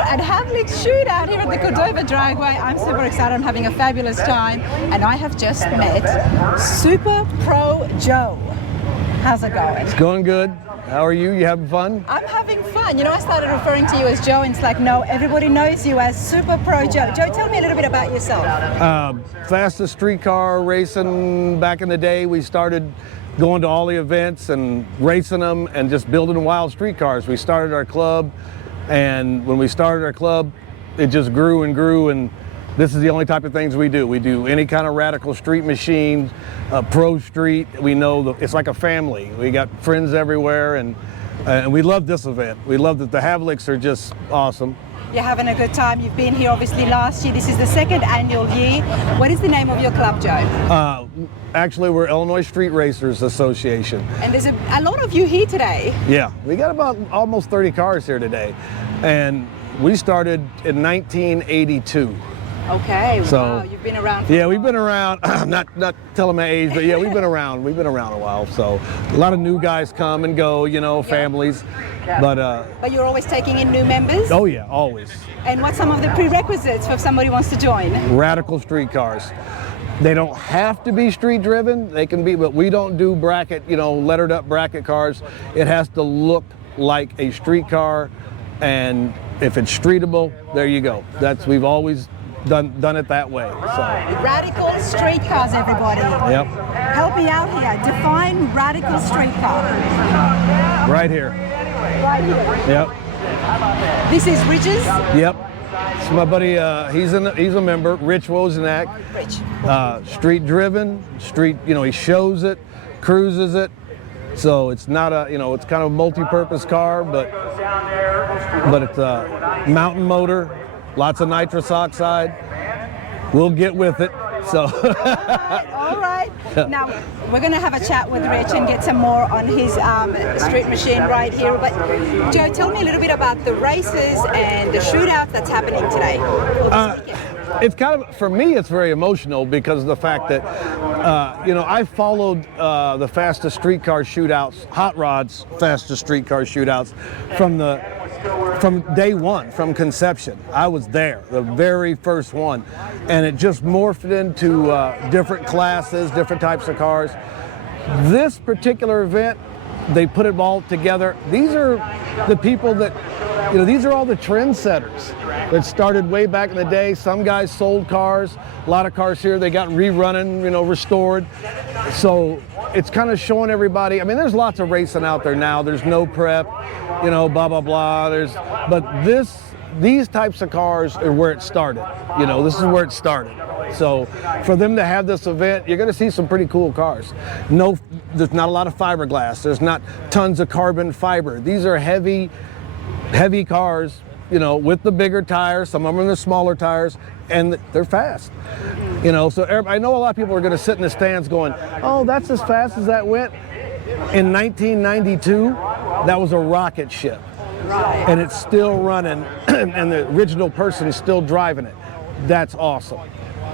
at Havliks Shootout here at the Cordova Dragway. I'm super excited. I'm having a fabulous time, and I have just met Super Pro Joe. How's it going? It's going good. How are you? You having fun? I'm having fun. You know, I started referring to you as Joe, and it's like, no, everybody knows you as Super Pro Joe. Joe, tell me a little bit about yourself. Fastest streetcar racing back in the day. We started going to all the events and racing them and just building wild streetcars. We started our club, and when we started our club, it just grew and grew, and this is the only type of things we do. We do any kind of radical street machine, pro street. We know it's like a family. We got friends everywhere, and we love this event. We love that the Havliks are just awesome. You're having a good time. You've been here obviously last year. This is the second annual year. What is the name of your club, Joe? Actually, we're Illinois Street Racers Association. And there's a lot of you here today. Yeah, we got about almost 30 cars here today. And we started in 1982. Okay, so, wow, you've been around for yeah, we've been around, not telling my age, but yeah, we've been around a while. So a lot of new guys come and go, you know, families. But you're always taking in new members? Oh yeah, always. And what's some of the prerequisites for if somebody wants to join? Radical street cars. They don't have to be street driven, they can be, but we don't do bracket, you know, lettered up bracket cars. It has to look like a street car, and if it's streetable, there you go. We've always done it that way. So radical street cars, everybody. Yep. Help me out here. Define radical street car. Right here. Right here. Yep. This is Rich's? Yep. So my buddy, he's a member, Rich Wozenak. Rich. Street driven, street, you know, he shows it, cruises it. So it's not a, you know, it's kind of a multi-purpose car, but it's a mountain motor, lots of nitrous oxide. We'll get with it. So. All right. Now we're going to have a chat with Rich and get some more on his street machine right here. But Joe, tell me a little bit about the races and the shootout that's happening today. It's kind of, for me, it's very emotional because of the fact that, you know, I followed the fastest streetcar shootouts, Hot Rod's fastest streetcar shootouts from day one, from conception. I was there, the very first one, and it just morphed into different classes, different types of cars. This particular event, they put it all together. These are the people that, you know, these are all the trendsetters that started way back in the day. Some guys sold cars, a lot of cars here, they got rerunning, you know, restored. So it's kind of showing everybody, I mean, there's lots of racing out there now. There's no prep, you know, blah, blah, blah. But these types of cars are where it started. You know, this is where it started. So for them to have this event, you're going to see some pretty cool cars. No, there's not a lot of fiberglass. There's not tons of carbon fiber. These are heavy cars, you know, with the bigger tires. Some of them are the smaller tires, and they're fast. You know, so I know a lot of people are going to sit in the stands going, oh, that's as fast as that went. In 1992, that was a rocket ship. Right. And it's still running, and the original person is still driving it. That's awesome.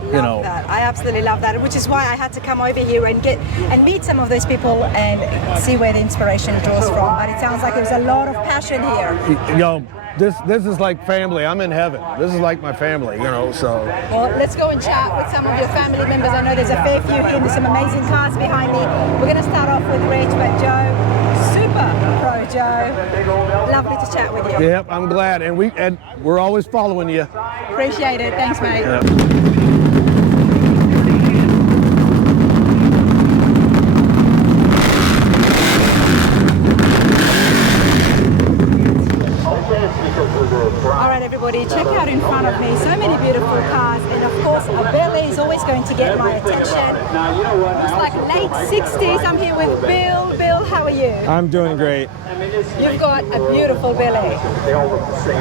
You know, that. I absolutely love that, which is why I had to come over here and meet some of those people and see where the inspiration draws from. But it sounds like there's a lot of passion here. You know, this is like family. I'm in heaven. This is like my family, you know, so. Well, let's go and chat with some of your family members. I know there's a fair few here, and there's some amazing cars behind me. We're going to start off with Rich, but Joe, Super Pro Joe, lovely to chat with you. Yep, I'm glad, and we're always following you. Appreciate it. Thanks, mate. Yep. All right, everybody, check out in front of me. So many beautiful cars, and of course, a Bel-Air is always going to get my attention. Looks like late 60s. I'm here with Bill. Bill, how are you? I'm doing great. You've got a beautiful Bel-Air.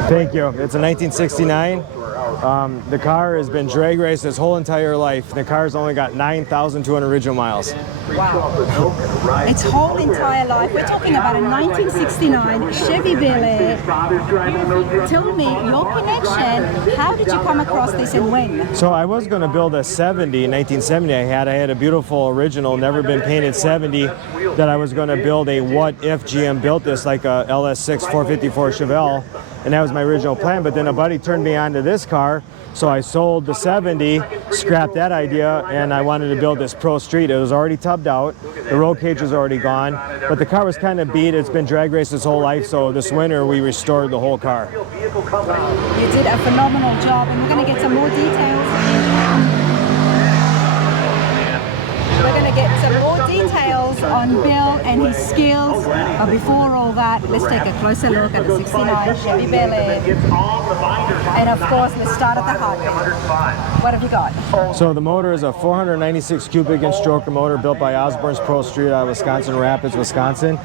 Thank you. It's a 1969. The car has been drag raced its whole entire life. The car's only got 9,200 original miles. Wow. Its whole entire life. We're talking about a 1969 Chevy Bel-Air. Tell me your connection. How did you come across this and when? So I was going to build a 70 in 1970. I had a beautiful original, never been painted 70 that I was going to build a what if GM built this, like a LS6 454 Chevelle. and that was my original plan. But then a buddy turned me on to this car, so I sold the 70, scrapped that idea, and I wanted to build this Pro Street. It was already tubbed out, the roll cage was already gone, but the car was kind of beat. It's been drag raced its whole life, so this winter we restored the whole car. You did a phenomenal job, and we're going to get some more details. We're going to get some more details on Bill and his skills. But before all that, let's take a closer look at the 69 Chevy Bel Air. And of course, let's start at the heart. What have you got? So the motor is a 496 cubic inch stroker motor built by Osborne's Pro Street out of Wisconsin Rapids, Wisconsin.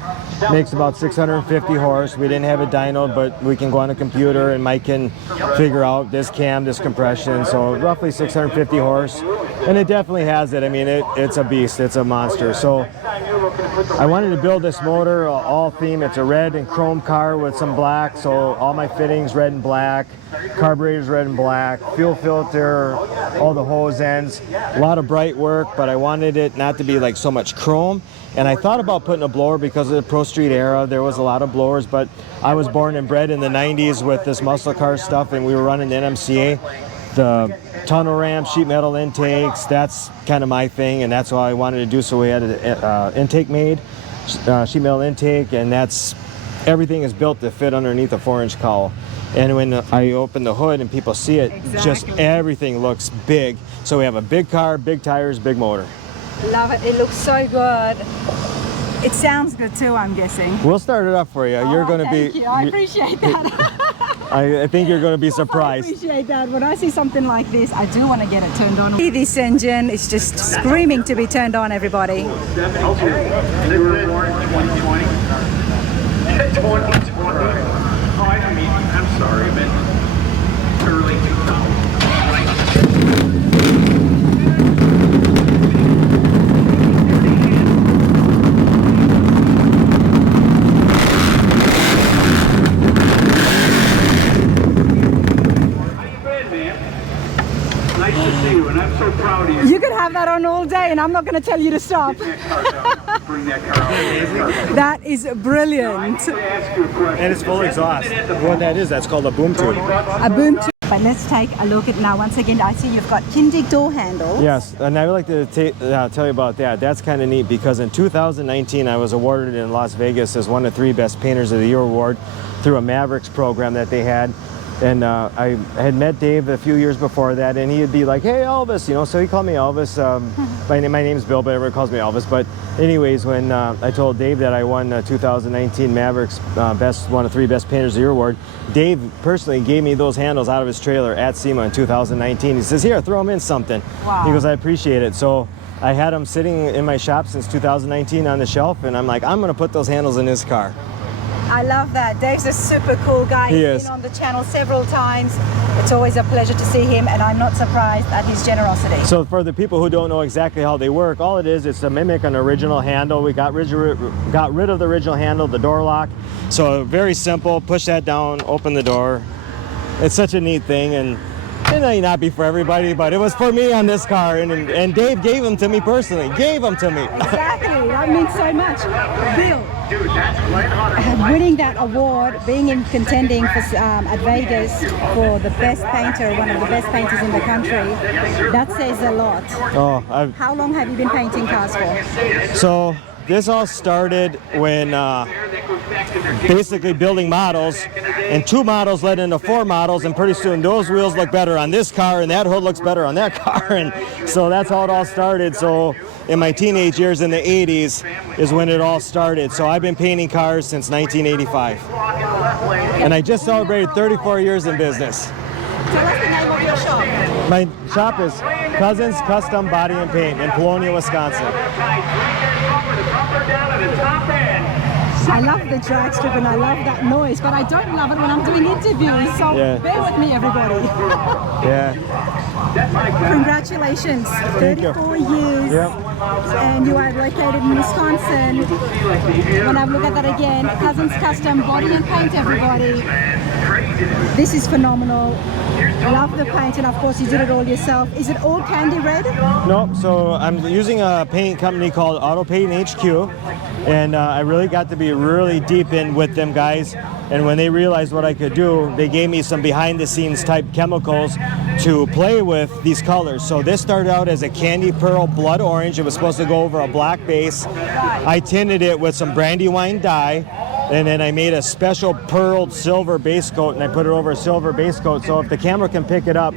Makes about 650 horse. We didn't have it dynoed, but we can go on a computer and Mike can figure out this cam, this compression. So roughly 650 horse. And it definitely has it. I mean, it's a beast. It's a monster. So I wanted to build this motor all theme. It's a red and chrome car with some black. So all my fittings red and black. Carburetors red and black. Fuel filter, all the hose ends. A lot of bright work, but I wanted it not to be like so much chrome. And I thought about putting a blower because of the Pro Street era. There was a lot of blowers, but I was born and bred in the 90s with this muscle car stuff, and we were running the NMCA. The tunnel ramps, sheet metal intakes, that's kind of my thing, and that's what I wanted to do. So we had an intake made, sheet metal intake, and that's everything is built to fit underneath a 4-inch cowl. And when I open the hood and people see it, just everything looks big. So we have a big car, big tires, big motor. Love it. It looks so good. It sounds good too, I'm guessing. We'll start it up for you. You're going to be... Thank you. I appreciate that. I think you're going to be surprised. I appreciate that. When I see something like this, I do want to get it turned on. This engine is just screaming to be turned on, everybody. Okay. They were born in 2020. 2020. Oh, I mean, I'm sorry, but early 2000. You could have that on all day, and I'm not going to tell you to stop. That is brilliant. And it's full exhaust. What that is, that's called a boom tube. A boom tube. But let's take a look at now. Once again, I see you've got Kindig door handles. Yes, and I would like to tell you about that. That's kind of neat because in 2019, I was awarded in Las Vegas as one of 3 Best Painters of the Year award through a Mavericks program that they had. And I had met Dave a few years before that, and he'd be like, "Hey, Elvis," you know. So he called me Elvis. My name's Bill, but everyone calls me Elvis. But anyways, when I told Dave that I won 2019 Mavericks one of 3 Best Painters of the Year award, Dave personally gave me those handles out of his trailer at SEMA in 2019. He says, "Here, throw them in something." Wow. He goes, "I appreciate it." So I had them sitting in my shop since 2019 on the shelf, and I'm like, I'm going to put those handles in his car. I love that. Dave's a super cool guy. He's been on the channel several times. It's always a pleasure to see him, and I'm not surprised at his generosity. So for the people who don't know exactly how they work, all it is, it's to mimic an original handle. We got rid of the original handle, the door lock. So very simple, push that down, open the door. It's such a neat thing, and it may not be for everybody, but it was for me on this car, and Dave gave them to me personally. Gave them to me. Exactly, that means so much. Bill, winning that award, being in contending for, at Vegas for the best painter, one of the best painters in the country, that says a lot. Oh, How long have you been painting cars for? So this all started when basically building models, and 2 models led into 4 models, and pretty soon those wheels look better on this car and that hood looks better on that car, and so that's how it all started. So in my teenage years in the 80s is when it all started. So I've been painting cars since 1985, and I just celebrated 34 years in business. Tell us the name of your shop. My shop is Cousins Custom Body and Paint in Polonia, Wisconsin. I love the drag strip and I love that noise, but I don't love it when I'm doing interviews, so bear with me, everybody. Yeah. Congratulations, 34 years, and you are located in Wisconsin. When I look at that again, Cousins Custom Body and Paint, everybody. This is phenomenal. Love the paint, and of course you did it all yourself. Is it all candy red? Nope, so I'm using a paint company called Auto Paint HQ, and I really got to be really deep in with them guys, and when they realized what I could do, they gave me some behind the scenes type chemicals to play with these colors. So this started out as a candy pearl blood orange. It was supposed to go over a black base. I tinted it with some Brandywine dye, and then I made a special pearled silver base coat, and I put it over a silver base coat, so if the camera can pick it up,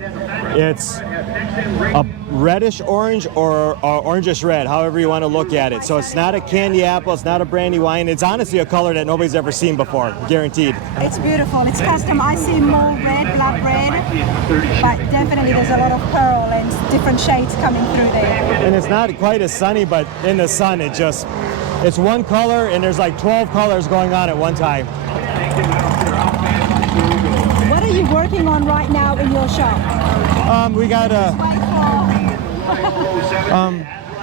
it's a reddish orange or orangish red, however you want to look at it. So it's not a candy apple, it's not a Brandywine. It's honestly a color that nobody's ever seen before, guaranteed. It's beautiful. It's custom. I see more red, blood red, but definitely there's a lot of pearl and different shades coming through there. And it's not quite as sunny, but in the sun it's one color, and there's like 12 colors going on at one time. What are you working on right now in your shop? We got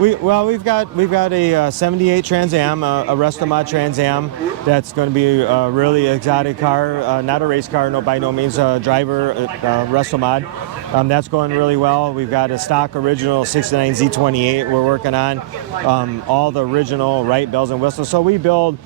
we've got a 78 Trans Am, a Restomod Trans Am. That's going to be a really exotic car, not a race car, no, by no means a driver, Restomod. That's going really well. We've got a stock original 69 Z28 we're working on, all the original right bells and whistles. So we build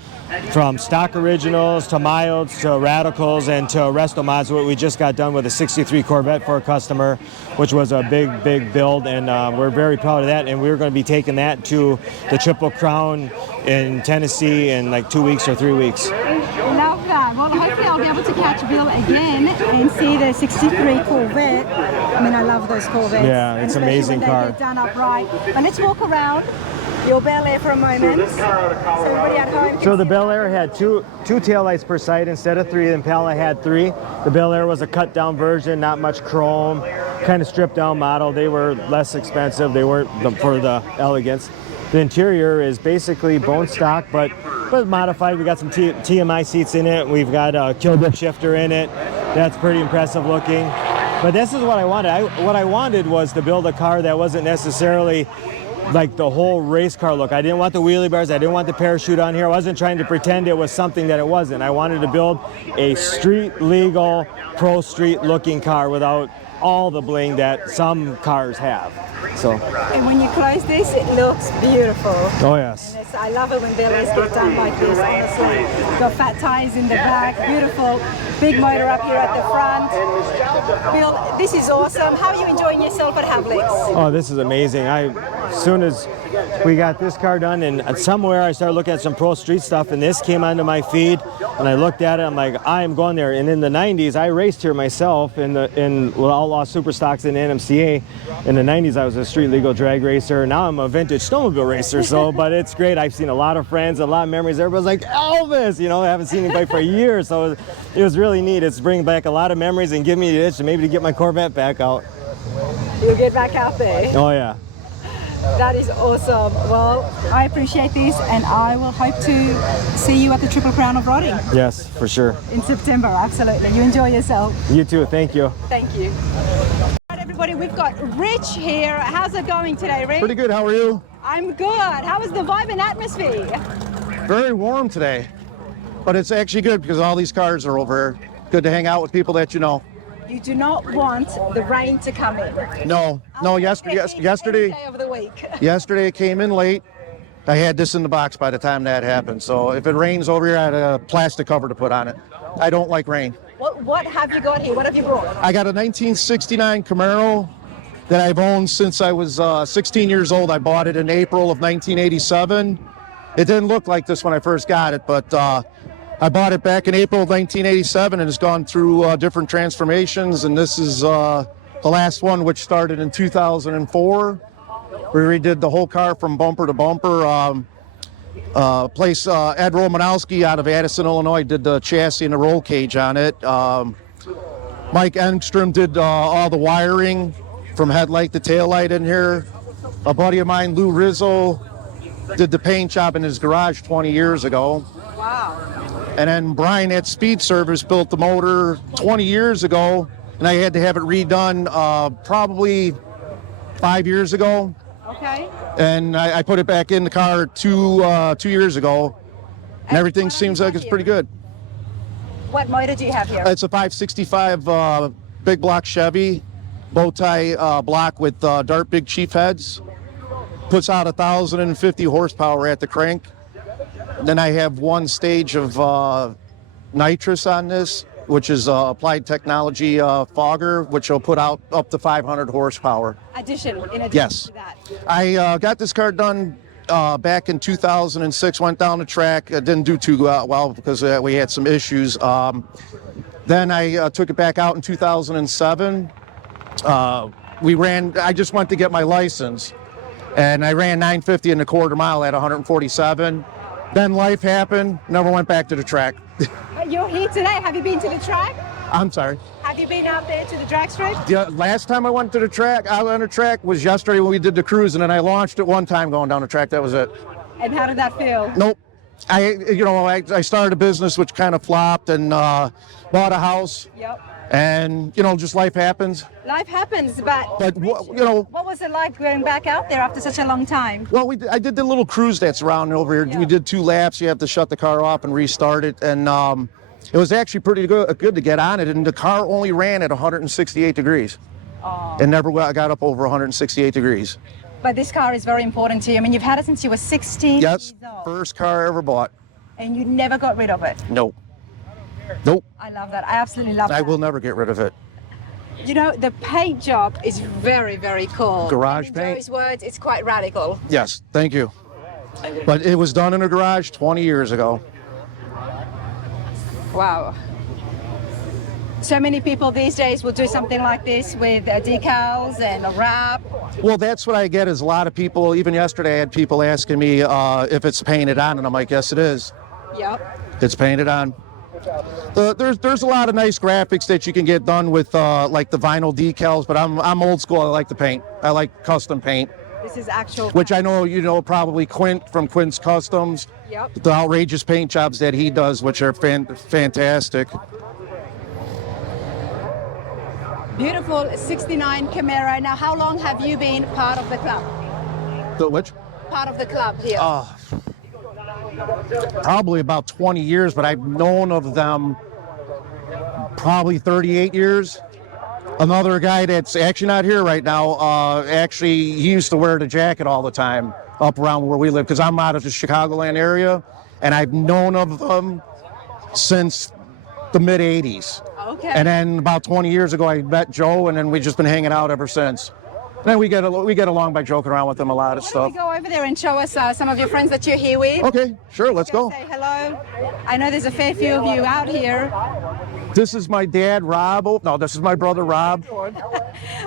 from stock originals to milds to radicals and to Restomods. What we just got done with a 63 Corvette for a customer, which was a big build, and we're very proud of that. And we're going to be taking that to the Triple Crown in Tennessee in like 2 weeks or 3 weeks. Love that. Well, hopefully I'll be able to catch Bill again and see the 63 Corvette. I mean, I love those Corvettes. Yeah, it's an amazing when car. They get done upright. But let's walk around your Bel Air for a moment. So everybody at home. So the Bel Air had two taillights per side instead of 3. The Impala had 3. The Bel Air was a cut down version, not much chrome, kind of stripped down model. They were less expensive. They weren't for the elegance. The interior is basically bone stock, but modified. We got some TMI seats in it. We've got a kill grip shifter in it. That's pretty impressive looking. But this is what I wanted. What I wanted was to build a car that wasn't necessarily like the whole race car look. I didn't want the wheelie bars. I didn't want the parachute on here. I wasn't trying to pretend it was something that it wasn't. I wanted to build a street legal, pro street looking car without all the bling that some cars have. So. And when you close this, it looks beautiful. Oh yes. And I love it when Bel Airs get done like this, honestly. Got fat tires in the back, beautiful. Big motor up here at the front. Bill, this is awesome. How are you enjoying yourself at Havliks? Oh, this is amazing. As soon as we got this car done, and somewhere I started looking at some pro street stuff, and this came onto my feed, and I looked at it, I'm like, I am going there. And in the 90s, I raced here myself in Outlaw Super Stocks in NMCA. In the 90s, I was a street legal drag racer. Now I'm a vintage snowmobile racer, so, but it's great. I've seen a lot of friends, a lot of memories. Everybody's like, Elvis, you know, I haven't seen anybody for years, so it was really neat. It's bringing back a lot of memories and give me the itch maybe to get my Corvette back out. You'll get back out there. Oh, yeah. That is awesome. Well, I appreciate this, and I will hope to see you at the Triple Crown of Rodding. Yes, for sure. In September, absolutely. You enjoy yourself. You too, thank you. Thank you. All right, everybody, we've got Rich here. How's it going today, Rich? Pretty good, how are you? I'm good. How was the vibe and atmosphere? Very warm today, but it's actually good because all these cars are over here. Good to hang out with people that you know. You do not want the rain to come in. No, yesterday Day of the week. yesterday it came in late. I had this in the box by the time that happened. So if it rains over here, I had a plastic cover to put on it. I don't like rain. What have you got here? What have you brought? I got a 1969 Camaro that I've owned since I was 16 years old. I bought it in April of 1987. It didn't look like this when I first got it, but I bought it back in April of 1987 and it's gone through different transformations, and this is the last one, which started in 2004. We redid the whole car from bumper to bumper. Ed Romanowski out of Addison, Illinois did the chassis and the roll cage on it. Mike Engstrom did all the wiring from headlight to taillight in here. A buddy of mine, Lou Rizzo, did the paint job in his garage 20 years ago. Wow. And then Brian at Speed Service built the motor 20 years ago, and I had to have it redone probably 5 years ago. Okay. And I put it back in the car 2 years ago, and everything seems like it's pretty good. What motor do you have here? It's a 565 big block Chevy, bow tie block with Dart Big Chief heads. Puts out 1,050 horsepower at the crank. Then I have one stage of nitrous on this, which is applied technology fogger, which will put out up to 500 horsepower. In addition Yes. to that. I got this car done back in 2006, went down the track. Didn't do too well because we had some issues. Then I took it back out in 2007. I just went to get my license, and I ran 950 in the quarter mile at 147. Then life happened, never went back to the track. You're here today. Have you been to the track? I'm sorry. Have you been out there to the drag strip? The last time I went to the track, out on the track, was yesterday when we did the cruise, and then I launched it one time going down the track. That was it. And how did that feel? Nope. I started a business which kind of flopped, and bought a house. Yep. And just life happens. Life happens, but what was it like going back out there after such a long time? Well, I did the little cruise that's around over here. Yeah. We did 2 laps. You have to shut the car off and restart it, and it was actually pretty good to get on it. And the car only ran at 168 degrees. Oh. It never got up over 168 degrees. But this car is very important to you. I mean, you've had it since you were 16 Yes, years old. first car I ever bought. And you never got rid of it. Nope. Nope. I love that. I absolutely love that. I will never get rid of it. The paint job is very, very cool. Garage In paint? Joey's words, it's quite radical. Yes, thank you. But it was done in a garage 20 years ago. Wow. So many people these days will do something like this with decals and a wrap. Well, that's what I get is a lot of people, even yesterday I had people asking me if it's painted on, and I'm like, yes, it is. Yep. It's painted on. There's a lot of nice graphics that you can get done with like the vinyl decals, but I'm old school. I like the paint. I like custom paint, This is actual. which I know probably Quint from Quint's Customs. Yep. The outrageous paint jobs that he does, which are fantastic. Beautiful 69 Camaro. Now, how long have you been part of the club? The which? Part of the club here. Probably about 20 years, but I've known of them probably 38 years. Another guy that's actually not here right now, he used to wear the jacket all the time up around where we live, because I'm out of the Chicagoland area, and I've known of them since the mid 80s. Okay. And then about 20 years ago, I met Joe, and then we've just been hanging out ever since. Then we get along by joking around with them a lot of Why don't stuff. we go over there and show us some of your friends that you're here with? Okay, sure, let's go. Say hello. I know there's a fair few of you out here. This is my dad, Rob. Oh, no, this is my brother, Rob.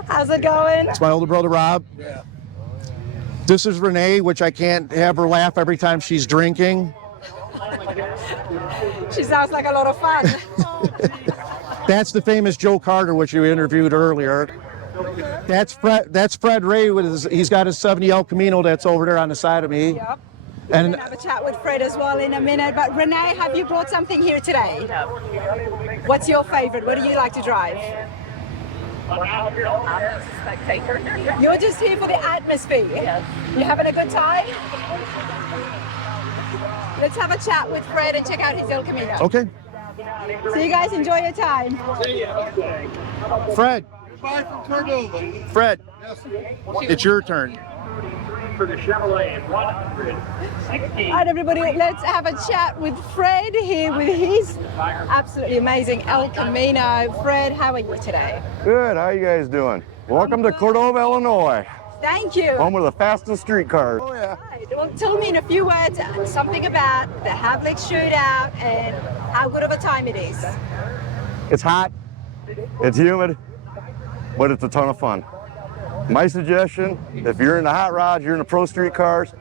How's it going? It's my older brother, Rob. Yeah. This is Renee, which I can't have her laugh every time she's drinking. She sounds like a lot of fun. That's the famous Joe Carter, which you interviewed earlier. That's Fred Ray. He's got his 70 El Camino that's over there on the side of me. Yep. And We'll have a chat with Fred as well in a minute. But Renee, have you brought something here today? What's your favorite? What do you like to drive? I'm a spectator. You're just here for the atmosphere. Yes. You having a good time? Let's have a chat with Fred and check out his El Camino. okay, So you guys enjoy your time. Fred. Bye from Cordova. Fred, it's your turn. For the Chevelle 116. All right, everybody, let's have a chat with Fred here with his absolutely amazing El Camino. Fred, how are you today? Good. How you guys doing? Welcome to Cordova, Illinois, Thank you. home of the fastest street cars. All right, well, tell me in a few words something about the Havliks Shootout and how good of a time it is. It's hot, it's humid, but it's a ton of fun. My suggestion, if you're into hot rods, you're into pro street cars,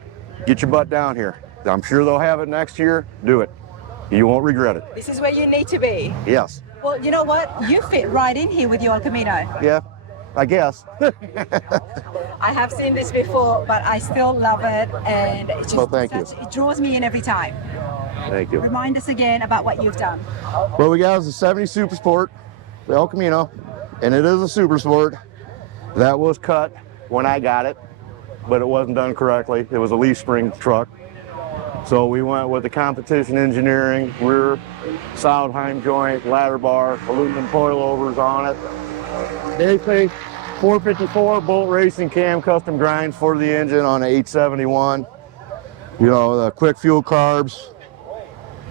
get your butt down here. I'm sure they'll have it next year. Do it. You won't regret it. This is where you need to be. Yes. Well, you know what? You fit right in here with your El Camino. Yeah, I guess. I have seen this before, but I still love it, and it's just Well, thank you. it draws me in every time. Thank you. Remind us again about what you've done. What we got is a 70 Super Sport, the El Camino, and it is a Super Sport. That was cut when I got it, but it wasn't done correctly. It was a leaf spring truck. So we went with the competition engineering, rear solid heim joint, ladder bar, aluminum coilovers on it, Anything 454 bolt racing cam custom grinds for the engine on an 871. You know, the quick fuel carbs.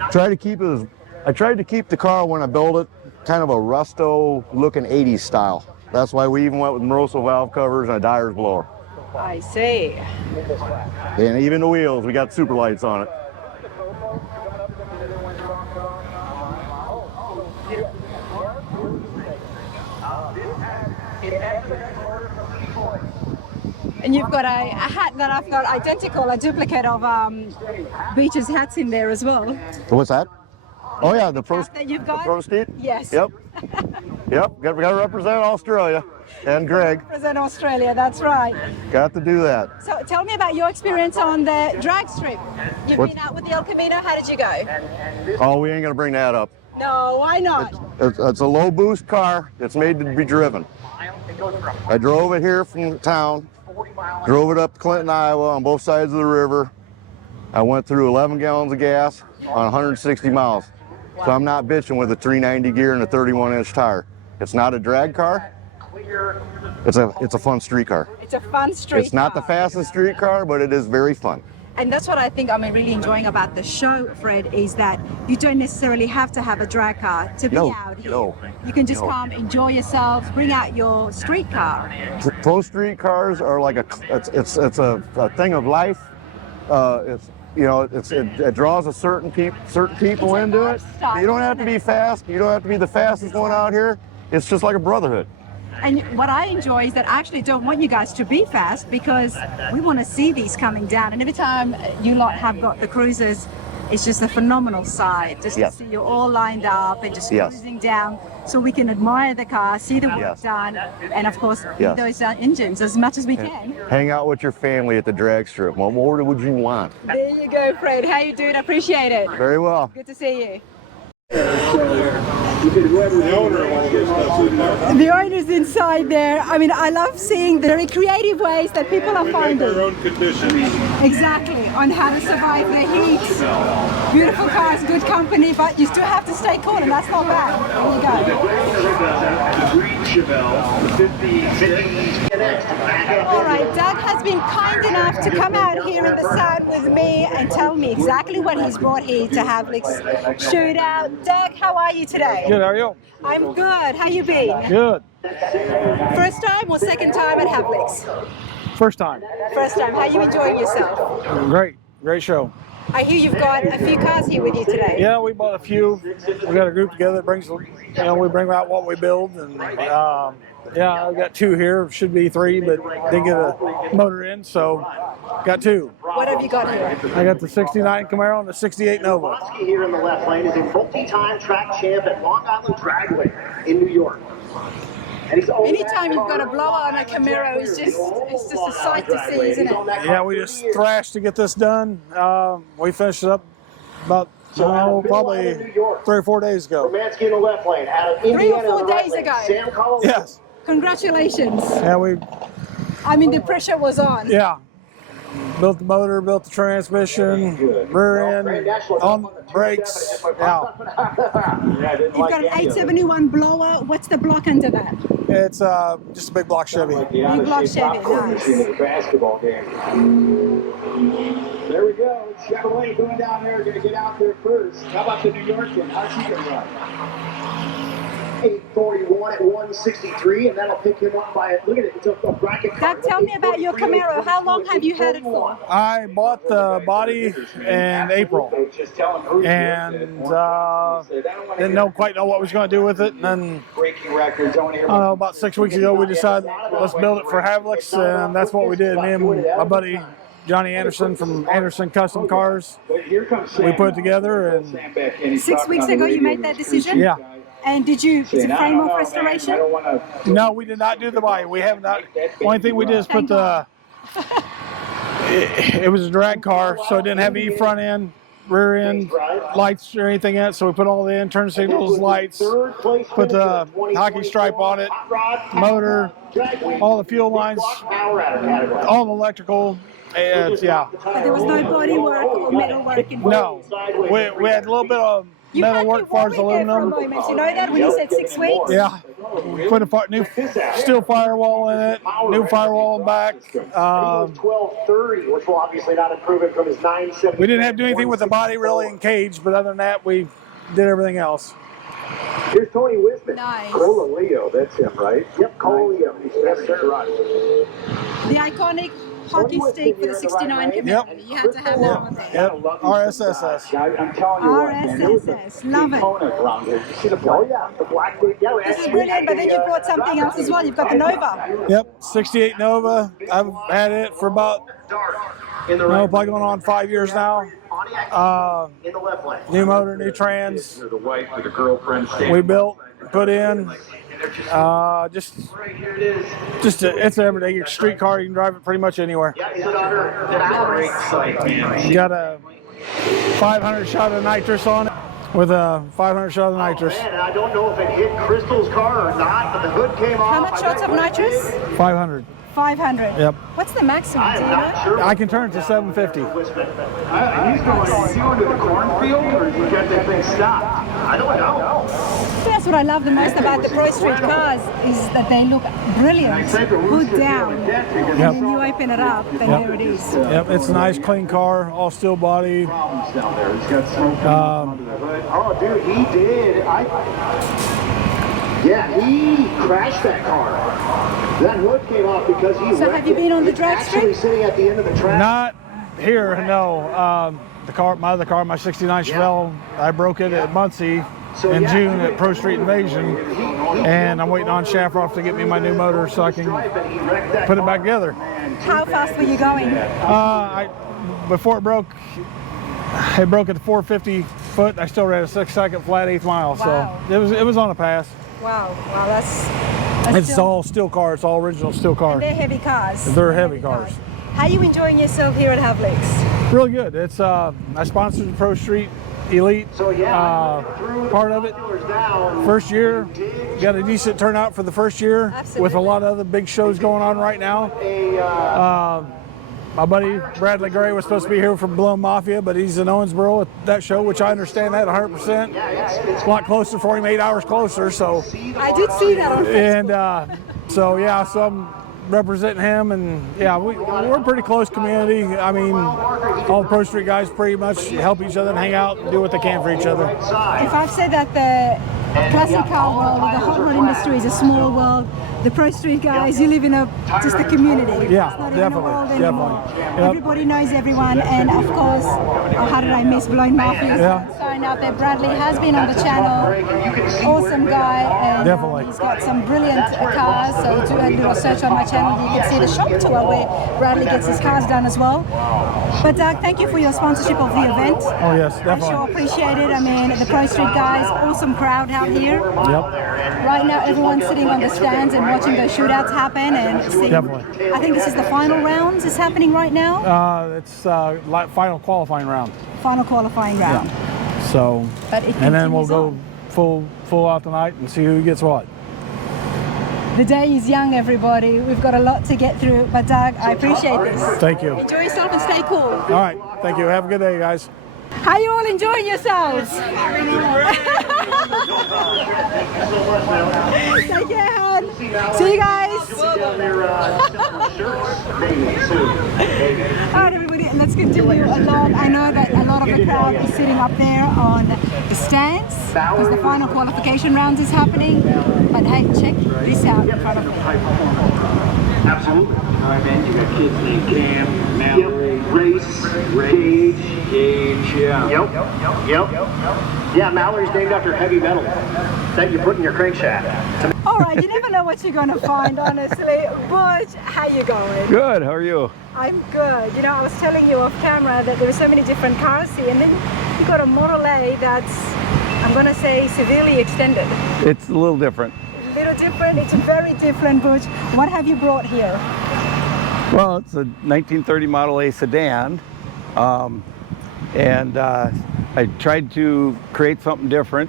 I tried to keep the car when I built it kind of a rusto looking 80s style. That's why we even went with Moroso valve covers and a Dyer's blower. I see. And even the wheels, we got super lights on it. And you've got a hat that I've got identical, a duplicate of Beach's hats in there as well. What's that? Oh yeah, the Hat that you've got? prostreet? Yes. Yep. Yep, got to represent Australia. And Greg. Represent Australia, that's right. Got to do that. So tell me about your experience on the drag strip. You've been out with the El Camino, how did you go? Oh, we ain't gonna bring that up. No, why not? It's a low boost car. It's made to be driven. I drove it here from town, drove it up to Clinton, Iowa on both sides of the river. I went through 11 gallons of gas on 160 miles. So I'm not bitching with a 390 gear and a 31-inch tire. It's not a drag car. It's a fun street car. It's a fun street It's not the fastest street car, but it is very fun. And that's what I think I'm really enjoying about the show, Fred, is that you don't necessarily have to have a drag car to be out here. No. You can just come, enjoy yourselves, bring out your street car. Pro street cars are like it's a thing of life. It draws a certain people into it. lifestyle, You don't have to isn't be it? fast. You don't have to be the fastest one out here. It's just like a brotherhood. And what I enjoy is that I actually don't want you guys to be fast because we want to see these coming down. And every time you lot have got the cruisers, it's just a phenomenal sight. Just Yes. to see you all lined up and just Yes. cruising down so we can admire the car, see the work Yes. done, and of course, Yes. those engines as much as we can. Hang out with your family at the drag strip. What more would you want? There you go, Fred. How you doing? Appreciate it. Very well. Good to see you. The The owner's inside there. I mean, I love seeing the very creative ways that people are finding. own conditions. Exactly, on how to survive the heat. Beautiful cars, good company, but you still have to stay cool, and that's not bad. There you go. Green Chevelle, the 50 All right, Doug has been kind enough to come out here in the sun with me and tell me exactly what he's brought here to Havliks Shootout. Doug, how are you today? Good, how are you? I'm good. How you been? Good. First time or second time at Havliks? First time. First time. How you enjoying yourself? Great. Great show. I hear you've got a few cars here with you today. Yeah, we bought a few. We got a group together that brings, we bring out what we build. And yeah, I've got two here. Should be three, but didn't get a motor in, so got two. What have you got here? I got the 69 Camaro and the 68 Nova. Here in the left lane is a multi-time track champ at Long Island Dragway in New York. And he's Anytime you've got a blower on a Camaro, it's just a sight to see, isn't it? Yeah, we just thrashed to get this done. We finished it up about probably 3 or 4 days ago. Romansky in the left lane. Out of 3 or Indiana 4 in the right days lane. ago. Sam Collins. Yes. Congratulations. Yeah, I mean, the pressure was on. yeah. Built the motor, built the transmission, rear end, on brakes. Yeah. You've got an 871 blower. What's the block under that? It's just a big block Chevy. Big block Chevy. Nice. Basketball game. There we go. Chevelle going down there, going to get out there first. How about the New Yorker? How's he going to run? 841 at 163, and that'll pick him up by, look at it, it's a bracket car. Doug, tell me about your Camaro. How long have you had it for? I bought the body in April and didn't quite know what I was going to do with it. And then, about 6 weeks ago, we decided let's build it for Havliks, and that's what we did. Me and my buddy Johnny Anderson from Anderson Custom Cars, we put it together. And 6 weeks ago, you made that decision? yeah. And did you frame off restoration? No, we did not do the body. We have not. Only thing we did is put the. It was a drag car, so it didn't have any front end, rear end lights or anything in it. So we put all the in, turn signals, lights, put the hockey stripe on it, motor, all the fuel lines, all the electrical. And yeah. But there was no body work or metal work involved? No, we had a little bit of You had me metal work, far as worried there for a aluminum. moment. You know that when you said 6 weeks? Yeah, put a new steel firewall in it, new firewall back. 12:30, which will obviously not improve it from his 970. We didn't have to do anything with the body really in cage, but other than that, we did everything else. Here's Tony Wisman. Nice. Cola Leo, that's him, right? Yep, Cola Leo. Yes, sir. The iconic hockey stick for the 69 Camaro. Yep. You had to have that on there. Yep, RSSS. I'm telling you what, man, there was a RSSS, love it. Kona around here. You see the Oh, black? yeah, the black big. Yeah, This is brilliant, but then you brought something else as well. You've got the Nova. Yep, 68 Nova. I've had it for about, probably going on 5 years now. in the left lane. New motor, new trans. The wife or the girlfriend. We built, put in. It's an everyday street car. You can drive it pretty much anywhere. His daughter, Great sight, man. You got a 500 shot of nitrous on it with a 500 shot of nitrous. Man, and I don't know if it hit Crystal's car or not, but the hood came off. How much shots of nitrous? 500. 500. Yep. What's the maximum? Do you Not know? sure. I can turn it to 750. He's going to the cornfield, or you got that thing stopped? I don't know. That's what I love the most about the Pro Street cars is that they look brilliant, hood down, and then you open it up, and there it is. Yep, it's a nice clean car, all steel body. Problems down there. It's got smoke coming under the hood. Oh, dude, he did. Yeah, he crashed that car. That hood came off because he. So have you been on the drag Actually, strip? sitting at the end of the track. Not here, no. My other car, my 69 Chevelle, I broke it at Muncie in June at Pro Street Invasion, and I'm waiting on Shafroff to get me my new motor so I can put it back together. How fast were you going? Before it broke at the 450 foot. I still ran a 6-second flat 8th mile, Wow. so it was on a pass. Wow, that's It's still- all steel car. It's all original steel car. They're heavy cars. They're heavy cars. How are you enjoying yourself here at Havliks? Really good. It's I sponsored the Pro Street Elite part of it. First year, got a decent turnout for the first year. Absolutely. With a lot of other big shows going on right now. My buddy Bradley Gray was supposed to be here from Blown Mafia, but he's in Owensboro at that show, which I understand that 100%. It's a lot closer for him, 8 hours closer. So, I did see that on Facebook. and so I'm representing him, and we're a pretty close community. I mean, all the Pro Street guys pretty much help each other and hang out and do what they can for each other. If I've said that the classic car world, the hot rod industry is a small world, the Pro Street guys, you live in just a community. Yeah, it's not definitely, even a world anymore. Yep. Everybody knows everyone, and of course, how did I miss Blown Mafia? Yeah. Sign out there. Bradley has been on the channel. Awesome guy, and Definitely. he's got some brilliant cars. So do a little search on my channel. You can see the shop tour where Bradley gets his cars done as well. But Doug, thank you for your sponsorship of the event. Oh yes, I definitely. sure appreciate it. I mean, the Pro Street guys, awesome crowd out here. Yep. Right now, everyone's sitting on the stands and watching those shootouts happen and seeing. Definitely. I think this is the final rounds is happening right now. It's final qualifying round. Final qualifying round. So, But it and then we'll continues go full out tonight and see who gets what. The day is young, everybody. We've got a lot to get through. But Doug, I appreciate this. Thank you. Enjoy yourself and stay cool. All right, thank you. Have a good day, guys. How you all enjoying yourselves? Take care, hon. See you guys. All right, everybody, let's continue along. I know that a lot of the crowd is sitting up there on the stands because the final qualification rounds is happening. But hey, check this out in front of me. Absolutely. All right, man. You got kids named Cam, Mallory, Gage, yeah. Yep. Yeah, Mallory's named after heavy metal that you put in your crankshaft. All right, you never know what you're going to find, honestly. Butch, how you going? Good, how are you? I'm good. You know, I was telling you off camera that there were so many different cars here, and then you got a Model A that's, I'm going to say, severely extended. It's a little different. A little different. It's very different, Butch. What have you brought here? Well, it's a 1930 Model A sedan, and I tried to create something different.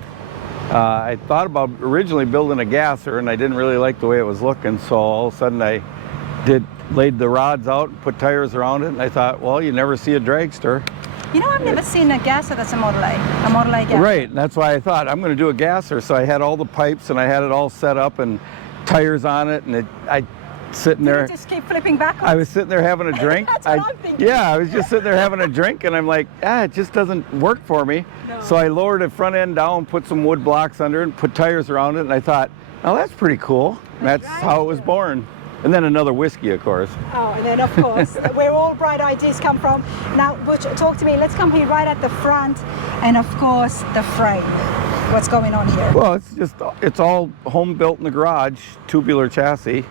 I thought about originally building a gasser, and I didn't really like the way it was looking, so all of a sudden I laid the rods out and put tires around it, and I thought, well, you never see a dragster, You know, I've never seen a gasser that's a Model A gasser. Right, and that's why I thought I'm going to do a gasser. So I had all the pipes and I had it all set up and tires on it, and I sitting there. You just keep flipping backwards. I was sitting there having a drink. That's what I'm thinking. Yeah, I was just sitting there having a drink, and I'm like, it just doesn't work for me. No. So I lowered the front end down, put some wood blocks under it, and put tires around it, and I thought, oh, that's pretty cool. And that's how it was born. And then another whiskey, of course. Oh, and then of course, where all bright ideas come from. Now, Butch, talk to me. Let's come here right at the front, and of course, the frame. What's going on here? Well, it's all home built in the garage, tubular chassis,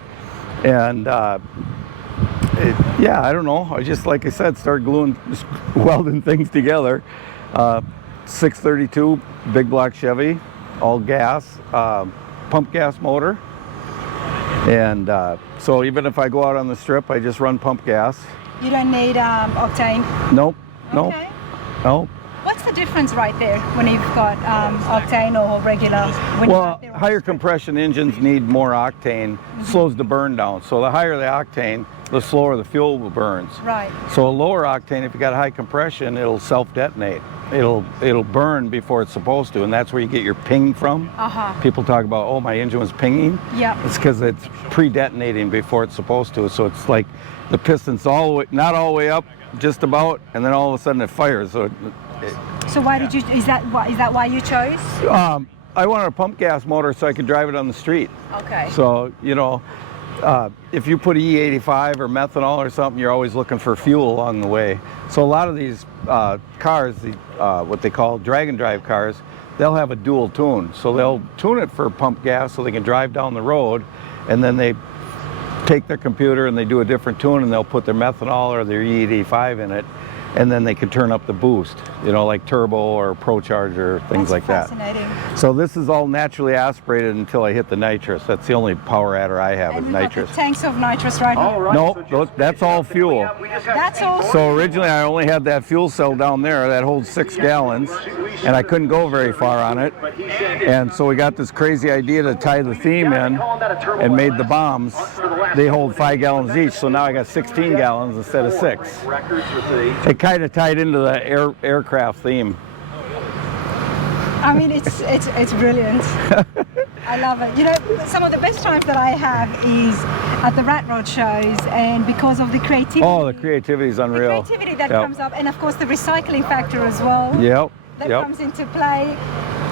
and yeah, I don't know. I just, like I said, started welding things together. 632 big block Chevy, all gas, pump gas motor. And so even if I go out on the strip, I just run pump gas. You don't need octane? Nope, Okay. nope. What's the difference right there when you've got octane or regular? Well, higher compression engines need more octane, slows the burn down. So the higher the octane, the slower the fuel burns. Right. So a lower octane, if you got high compression, it'll self-detonate. It'll burn before it's supposed to, and that's where you get your ping from. People talk about, oh, my engine was pinging. Yeah. It's because it's pre-detonating before it's supposed to. So it's like the piston's all the way, not all the way up, just about, and then all of a sudden it fires. So why did you? Is that why you chose? I wanted a pump gas motor so I could drive it on the street. Okay. So if you put E85 or methanol or something, you're always looking for fuel along the way. So a lot of these cars, what they call drag and drive cars, they'll have a dual tune. So they'll tune it for pump gas so they can drive down the road, and then they take their computer and they do a different tune, and they'll put their methanol or their E85 in it, and then they can turn up the boost, like turbo or ProCharger, things like that. Fascinating. So this is all naturally aspirated until I hit the nitrous. That's the only power adder I have, And is you've got nitrous. the tanks of nitrous right here. Nope, that's all fuel. That's all. So originally I only had that fuel cell down there that holds 6 gallons, and I couldn't go very far on it. And so we got this crazy idea to tie the theme in and made the bombs. They hold 5 gallons each, so now I got 16 gallons instead of 6. It kind of tied into the aircraft theme. I mean, it's brilliant. I love it. Some of the best times that I have is at the rat rod shows, and because of the creativity. Oh, the creativity is unreal. The creativity that comes up, and of course the recycling factor as well. Yep. That comes into play.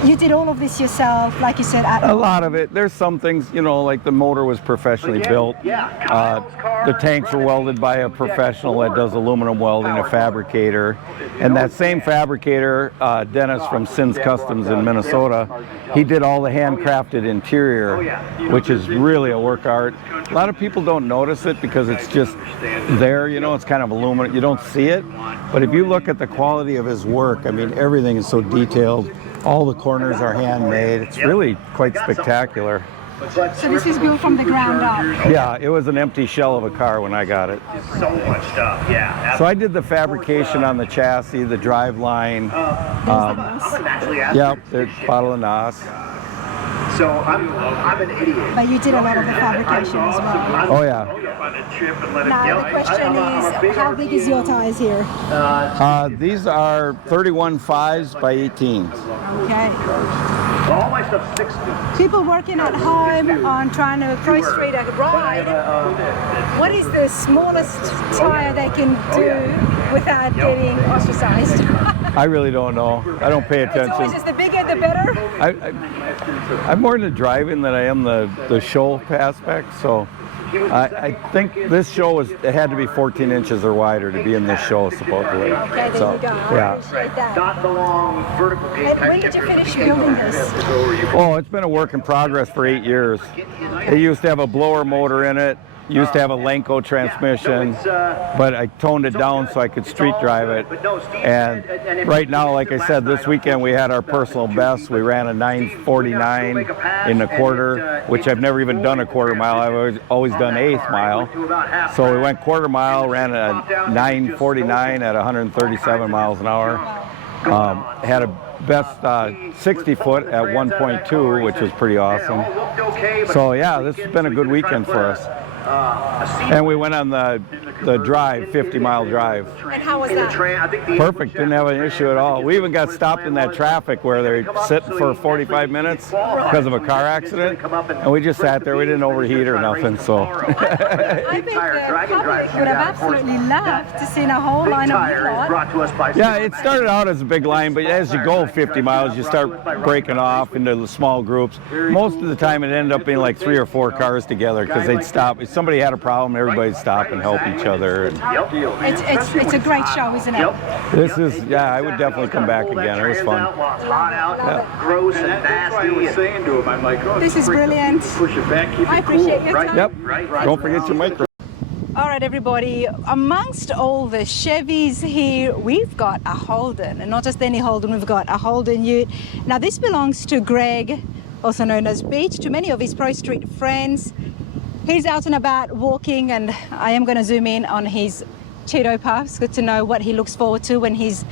You did all of this yourself, like you said. A lot of it. There's some things, like the motor was professionally built. The tanks were welded by a professional that does aluminum welding, a fabricator. And that same fabricator, Dennis from Sins Customs in Minnesota, he did all the handcrafted interior, which is really a work art. A lot of people don't notice it because it's just there, it's kind of aluminum. You don't see it. But if you look at the quality of his work, I mean, everything is so detailed. All the corners are handmade. It's really quite spectacular. So this is built from the ground up? Yeah, it was an empty shell of a car when I got it. So much stuff, yeah. So I did the fabrication on the chassis, the drive line. Yep, the bottle of NOS. So I'm an idiot. But you did a lot of the fabrication as well. Oh yeah. Now the question is, how big is your tires here? These are 31 5s by 18s. Okay. All my stuff's 60. People working at home on trying to prostrate a ride, what is the smallest tire they can do without getting ostracized? I really don't know. I don't pay attention. It's always just the bigger the better? I'm more into driving than I am the show aspect, so I think this show it had to be 14 inches or wider to be in this show, supposedly. Okay, there you go. I appreciate that. Not the long vertical cage. And when did you finish building this? Oh, it's been a work in progress for 8 years. It used to have a blower motor in it. Used to have a Lenco transmission, but I toned it down so I could street drive it. And right now, like I said, this weekend we had our personal best. We ran a 9:49 in a quarter, which I've never even done a quarter mile. I've always done eighth mile. So we went quarter mile, ran a 9:49 at 137 miles an hour. Had a best 60 foot at 1.2, which was pretty awesome. So yeah, this has been a good weekend for us. And we went on the the drive, 50-mile drive. And how was that? Perfect, didn't have an issue at all. We even got stopped in that traffic where they're sitting for 45 minutes because of a car accident, and we just sat there. We didn't overheat or nothing, so. I bet the public would have absolutely loved to see a whole line of woodlot. Yeah, it started out as a big line, but as you go 50 miles, you start breaking off into the small groups. Most of the time it ended up being like 3 or 4 cars together because they'd stop. If somebody had a problem, everybody'd stop and help each other. And it's a great show, isn't it? this is, yeah, I would definitely come back again. It was fun. Gross and nasty. I was saying to him, I'm like, oh, this is brilliant. Push it back, keep I it appreciate cool. your time. Yep, don't forget your micro. All right, everybody, amongst all the Chevys here, we've got a Holden, and not just any Holden, we've got a Holden Ute. Now, this belongs to Greg, also known as Beach, to many of his Pro Street friends. He's out and about walking, and I am going to zoom in on his Cheeto Puffs. Good to know what he looks forward to when he's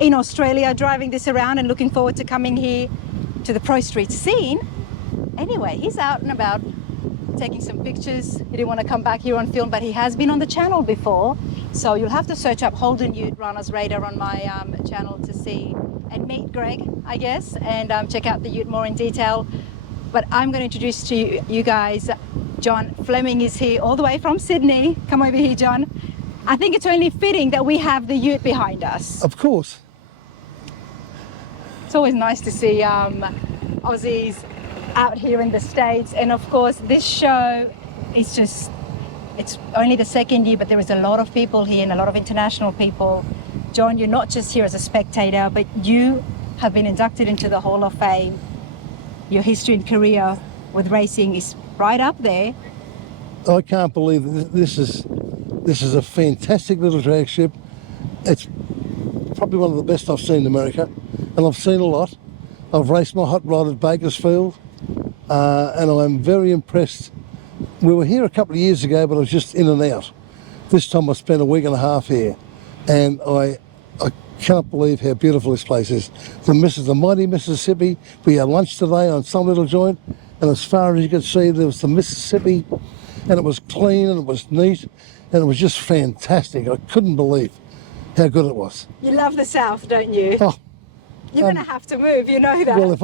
in Australia, driving this around and looking forward to coming here to the Pro Street scene. Anyway, he's out and about taking some pictures. He didn't want to come back here on film, but he has been on the channel before, so you'll have to search up Holden Ute Runner's Radar on my channel to see and meet Greg, I guess, and check out the Ute more in detail. But I'm going to introduce to you guys, John Fleming is here all the way from Sydney. Come over here, John. I think it's only fitting that we have the Ute behind us. Of course. It's always nice to see Aussies out here in the States, and of course this show is just, it's only the second year, but there is a lot of people here and a lot of international people. John, you're not just here as a spectator, but you have been inducted into the Hall of Fame. Your history and career with racing is right up there. I can't believe this is a fantastic little drag ship. It's probably one of the best I've seen in America, and I've seen a lot. I've raced my hot rod at Bakersfield, and I'm very impressed. We were here a couple of years ago, but I was just in and out. This time I spent a week and a half here, and I can't believe how beautiful this place is. The mighty Mississippi. We had lunch today on some little joint, and as far as you could see, there was the Mississippi, and it was clean and it was neat, and it was just fantastic. I couldn't believe how good it was. You love the South, don't you? Oh, you're going to have to move, you know that. Well, if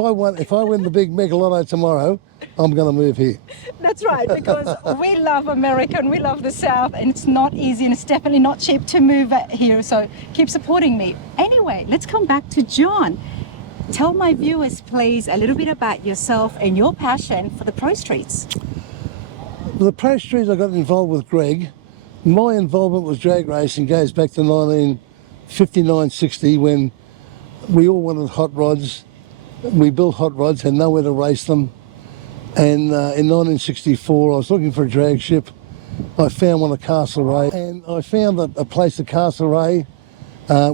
I win the big Mega Lotto tomorrow, I'm going to move here. That's right, because we love America and we love the South, and it's not easy and it's definitely not cheap to move here, so keep supporting me. Anyway, let's come back to John. Tell my viewers, please, a little bit about yourself and your passion for the Pro Streets. The Pro Streets, I got involved with Greg. My involvement with drag racing goes back to 1959-60, when we all wanted hot rods. We built hot rods, had nowhere to race them. And in 1964, I was looking for a drag ship. I found one at Castlereagh, and I found a place at Castlereagh,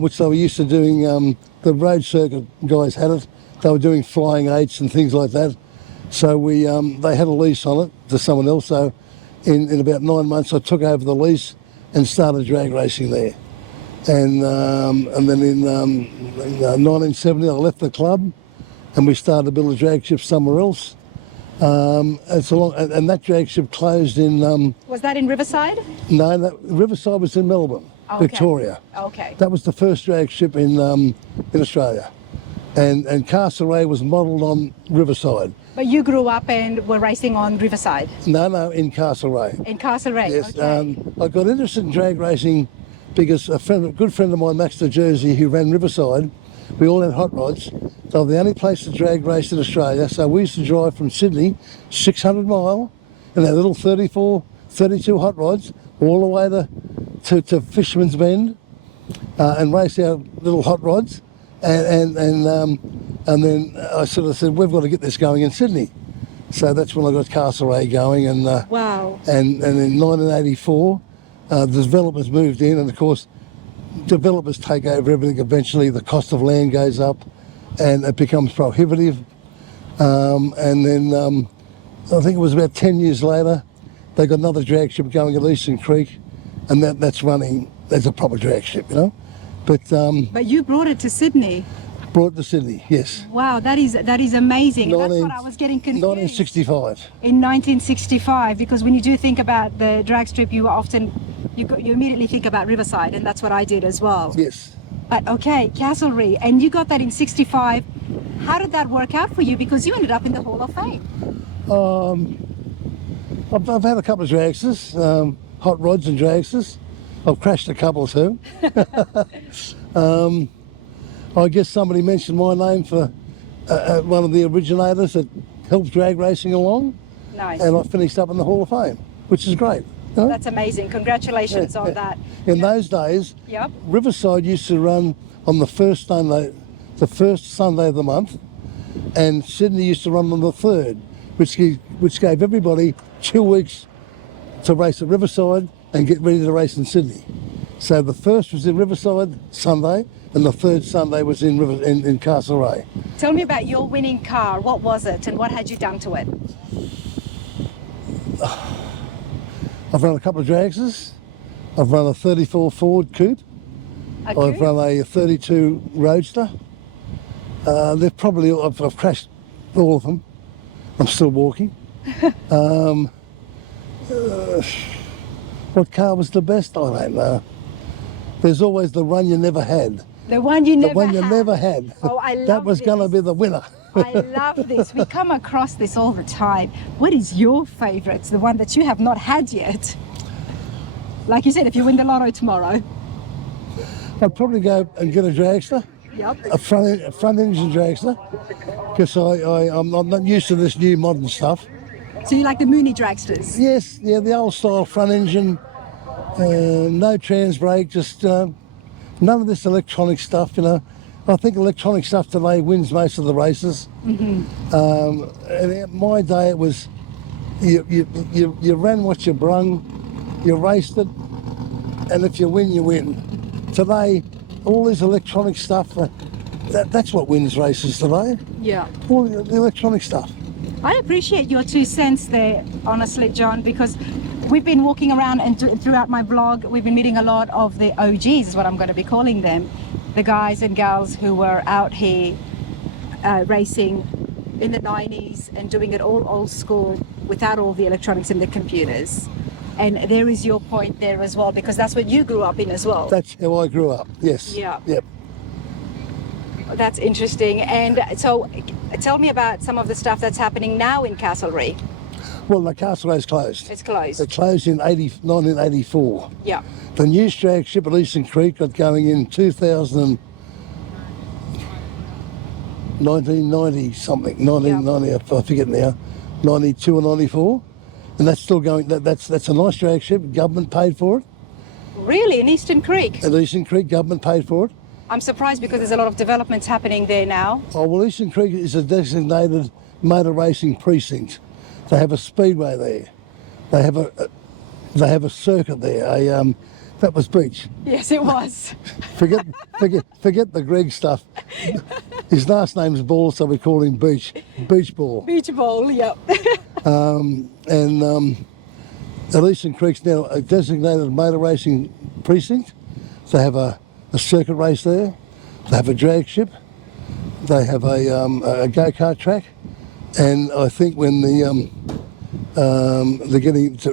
which they were used to doing, the road circuit guys had it. They were doing flying eights and things like that. So they had a lease on it to someone else. So in about 9 months, I took over the lease and started drag racing there. And then in 1970, I left the club, and we started to build a drag ship somewhere else. And that drag ship closed in... was that in Riverside? No, Riverside was in Melbourne, okay. Victoria. Okay. That was the first drag ship in Australia. And Castlereagh was modelled on Riverside. But you grew up and were racing on Riverside? No, in Castlereagh. In Castlereagh, yes, okay. I got interested in drag racing because a good friend of mine, Max de Jersey, who ran Riverside, we all had hot rods. So the only place to drag race in Australia. So we used to drive from Sydney, 600 mile, in our little 34, 32 hot rods, all the way to Fisherman's Bend, and race our little hot rods. And then I sort of said, we've got to get this going in Sydney. So that's when I got Castlereagh going. And wow. And in 1984, the developers moved in, and of course, developers take over everything. Eventually, the cost of land goes up, and it becomes prohibitive. And then I think it was about 10 years later, they got another drag ship going at Eastern Creek, and that's running as a proper drag ship, you know. But you brought it to Sydney. Brought it to Sydney, yes. Wow, that is amazing. That's what I was getting confused. 1965. In 1965, because when you do think about the drag strip, you you immediately think about Riverside, and that's what I did as well. Yes. But okay, Castlereagh, and you got that in '65. How did that work out for you? Because you ended up in the Hall of Fame. I've had a couple of dragsters, hot rods and dragsters. I've crashed a couple too. I guess somebody mentioned my name for one of the originators that helped drag racing along. Nice. And I finished up in the Hall of Fame, which is great. You know? That's amazing. Congratulations on that. In those days, Yep. Riverside used to run on the first Sunday of the month, and Sydney used to run on the third, which gave everybody 2 weeks to race at Riverside and get ready to race in Sydney. So the first was in Riverside Sunday, and the third Sunday was in Castlereagh. Tell me about your winning car. What was it, and what had you done to it? I've run a couple of dragsters. I've run a 34 Ford Coupe. I've run a 32 Roadster. They've probably, I've crashed all of them. I'm still walking. What car was the best? I don't know. There's always the one you never had. The one you never had. The one you never had. Oh, I love That was going to be the winner. I love this. We come across this all the time. What is your favourite? The one that you have not had yet? Like you said, if you win the lotto tomorrow. I'd probably go and get a dragster. Yep. A front engine dragster. Because I'm not used to this new modern stuff. So you like the Mooney dragsters? Yes, yeah, the old style front engine. No trans brake, just none of this electronic stuff, you know. I think electronic stuff today wins most of the races. Mm-hmm. And in my day it was, you ran what you brung, you raced it, and if you win, you win. Today, all this electronic stuff, that's what wins races today. Yeah. All the electronic stuff. I appreciate your 2 cents there, honestly, John, because we've been walking around and throughout my blog, we've been meeting a lot of the OGs, is what I'm going to be calling them. The guys and gals who were out here racing in the 90s and doing it all old school without all the electronics and the computers. And there is your point there as well, because that's what you grew up in as well. That's how I grew up, yes. Yeah. Yep. That's interesting. And so tell me about some of the stuff that's happening now in Castlereagh. Well, the Castlereagh's closed. It's closed. It closed in 1984. Yeah. The new drag ship at Eastern Creek got going in 1990 something, 1990, I forget now, 92 or 94, and that's still going. That's a nice drag ship. Government paid for it. Really, in Eastern Creek? At Eastern Creek, government paid for it. I'm surprised because there's a lot of developments happening there now. Oh well, Eastern Creek is a designated motor racing precinct. They have a speedway there. They have a circuit there. That was Beach. Yes, it was. Forget the Greg stuff. His last name's Ball, so we call him Beach. Beach Ball. Beach Ball, yep. At Eastern Creek's now a designated motor racing precinct. They have a circuit race there. They have a drag ship. They have a go-kart track. And I think when they're getting to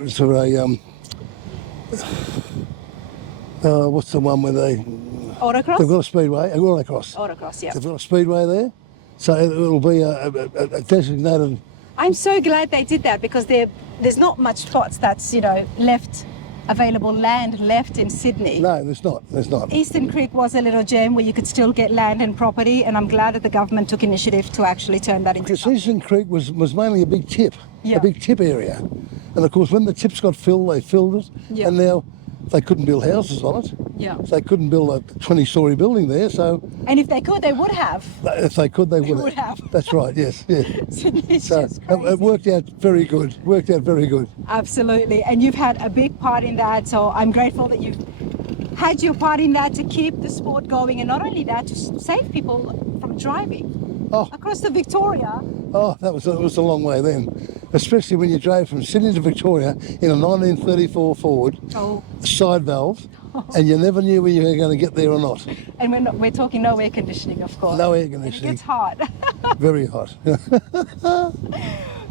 a what's the one where they? Autocross? They've got a speedway, autocross. Autocross, yeah. They've got a speedway there, so it'll be a designated. I'm so glad they did that because there's not much spots that's left available land left in Sydney. No, there's not. Eastern Creek was a little gem where you could still get land and property, and I'm glad that the government took initiative to actually turn that into. Because Eastern Creek was mainly a big tip, a big tip area, and of course when the tips got filled, they filled it, and now they couldn't build houses on it. Yeah. They couldn't build a 20-story building there, so. And if they could, they would have. If they could, they would have. That's right. Yes. Yeah. So it worked out very good. Absolutely, and you've had a big part in that. So I'm grateful that you've had your part in that to keep the sport going, and not only that, to save people from driving across the Victoria. Oh, it was a long way then, especially when you drove from Sydney to Victoria in a 1934 Ford, side valve, and you never knew whether you were going to get there or not. And we're talking no air conditioning, of course. No air conditioning. It's hot. Very hot.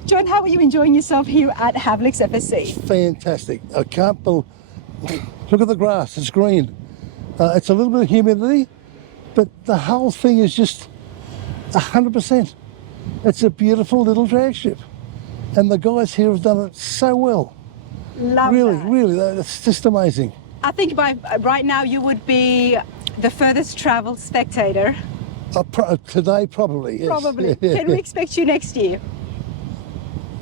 John, how are you enjoying yourself here at Havliks FSC? Fantastic. I can't believe Look at the grass, it's green. It's a little bit of humidity, but the whole thing is just 100%. It's a beautiful little drag strip. And the guys here have done it so well. Love really, that. really, that's just amazing. I think right now you would be the furthest traveled spectator. Today, probably, yes. Probably. Can we expect you next year?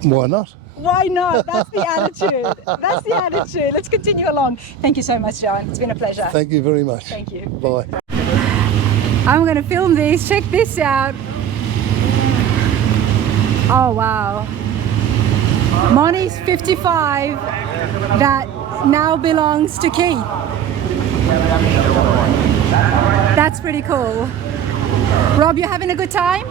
Why not? Why not? That's the attitude. That's the attitude. Let's continue along. Thank you so much, John. It's been a pleasure. Thank you very much. Thank you. Bye. I'm going to film this. Check this out. Oh, wow. Moni's 55 that now belongs to Key. That's pretty cool. Rob, you having a good time?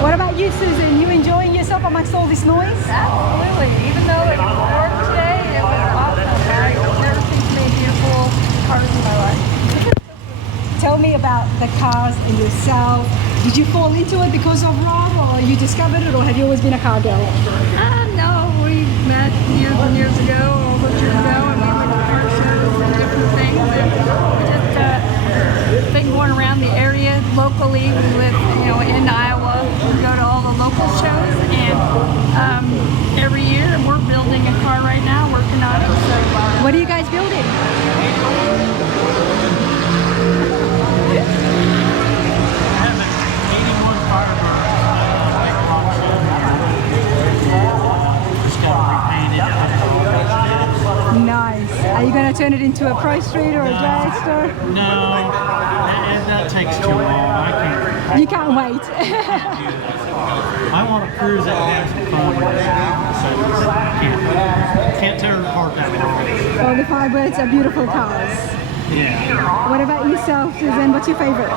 What about you, Susan? You enjoying yourself amongst all this noise? Absolutely. Even though it was warm today, it was awesome. I've never seen so many beautiful cars in my life. Tell me about the cars and yourself. Did you fall into it because of Rob, or you discovered it, or have you always been a car girl? No, we met years and years ago, over years ago, and we went to car shows and different things. And we just been going around the area locally. We live, in Iowa. We go to all the local shows, and every year we're building a car right now, working on it. So, what are you guys building? Nice. Are you going to turn it into a prostreet or a dragster? No, that takes too long. I can't. You can't wait. I want to cruise it and have some fun. Can't tear it apart that long. All the Firebirds are beautiful cars. Yeah. What about yourself, Suzanne? What's your favorite?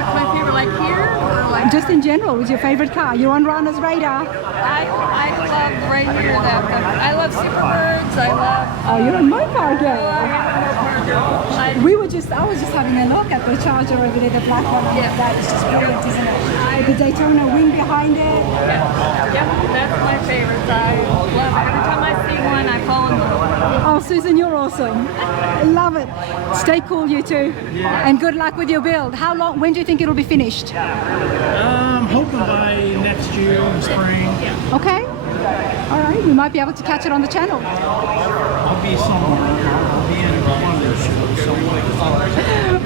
what's my favorite, like here or like? Just in general, what's your favorite car? You're on Rana's radar. I love right here I love Superbirds. I love. Oh, you're a Mopar girl. I I was just having a look at the Charger over there, the black one. Yeah. That is just brilliant, isn't it? With the Daytona wing behind it. Yep, that's my favorite. I love it. Every time I see one, I fall in love. Oh, Susan, you're awesome. I love it. Stay cool, you two. And good luck with your build. How long? When do you think it'll be finished? I'm hoping by next year in the spring. Okay. All right. We might be able to catch it on the channel. I'll be somewhere. I'll be in one of their shows somewhere.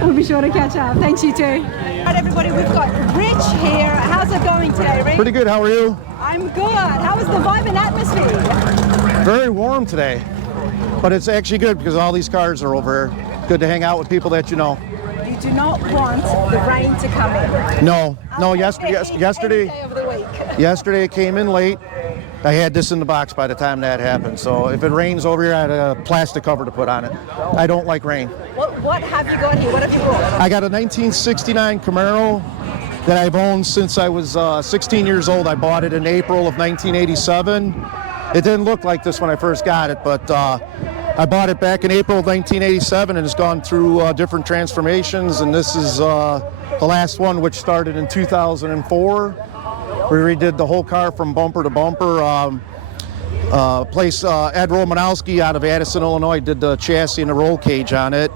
We'll be sure to catch up. Thanks, you two. All right, everybody. We've got Rich here. How's it going today, Rich? Pretty good, how are you? I'm good. How is the vibe and atmosphere? Very warm today, but it's actually good because all these cars are over here. Good to hang out with people that you know. You do not want the rain to come in. No, yesterday Day of the week. it came in late. I had this in the box by the time that happened, so if it rains over here, I had a plastic cover to put on it. I don't like rain. What have you got here? What have you brought? I got a 1969 Camaro that I've owned since I was 16 years old. I bought it in April of 1987. It didn't look like this when I first got it, but I bought it back in April of 1987 and it's gone through different transformations, and this is the last one, which started in 2004. We redid the whole car from bumper to bumper. Ed Romanowski out of Addison, Illinois did the chassis and the roll cage on it.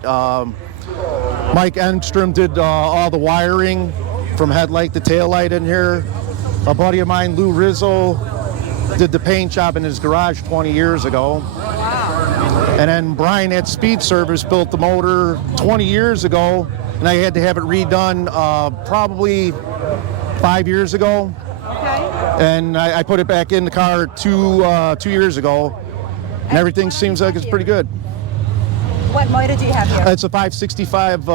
Mike Engstrom did all the wiring from headlight to taillight in here. A buddy of mine, Lou Rizzo, did the paint job in his garage 20 years ago. And then Brian at Speed Service built the motor 20 years ago, and I had to have it redone probably 5 years ago. Okay. And I put it back in the car two years ago, and everything seems like it's pretty good. What motor do you have here? It's a 565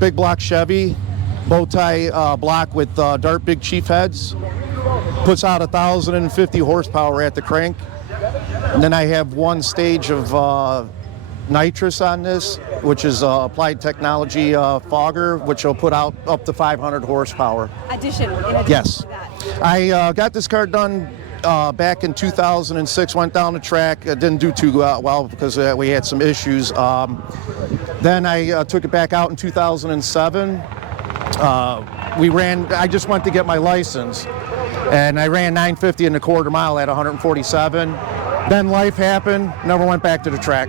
big block Chevy, bow tie block with Dart Big Chief heads. Puts out 1,050 horsepower at the crank. And then I have one stage of nitrous on this, which is Applied Technology fogger, which will put out up to 500 horsepower. In addition Yes. to that. I got this car done back in 2006, went down the track. It didn't do too well because we had some issues. Then I took it back out in 2007. I just went to get my license. And I ran 950 in the quarter mile at 147. Then life happened, never went back to the track.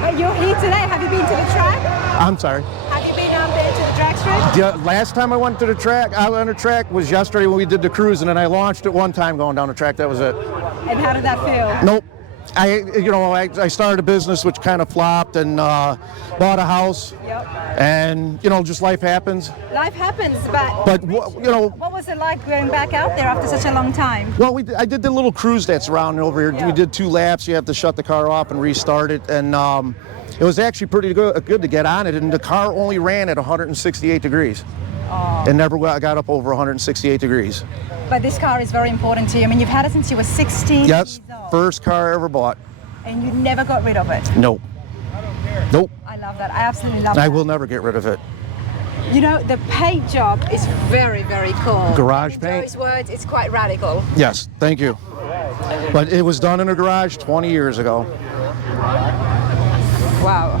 But you're here today. Have you been to the track? I'm sorry. Have you been out there to the drag strip? The last time I went to the track, out on the track, was yesterday when we did the cruise, and then I launched it one time going down the track. That was it. And how did that feel? Nope. I started a business which kind of flopped, and bought a house. Yep. And just life happens. Life happens, but what was it like going back out there after such a long time? Well, I did the little cruise that's around over here. Yeah. We did 2 laps. You have to shut the car off and restart it, and it was actually pretty good to get on it. And the car only ran at 168 degrees. Oh. It never got up over 168 degrees. But this car is very important to you. I mean, you've had it since you were 16 Yes, years old. first car I ever bought. And you never got rid of it. Nope. Nope. I love that. I absolutely love I that. will never get rid of it. The paint job is very, very cool. Garage In paint? Joey's words, it's quite radical. Yes, thank you. But it was done in a garage 20 years ago. Wow.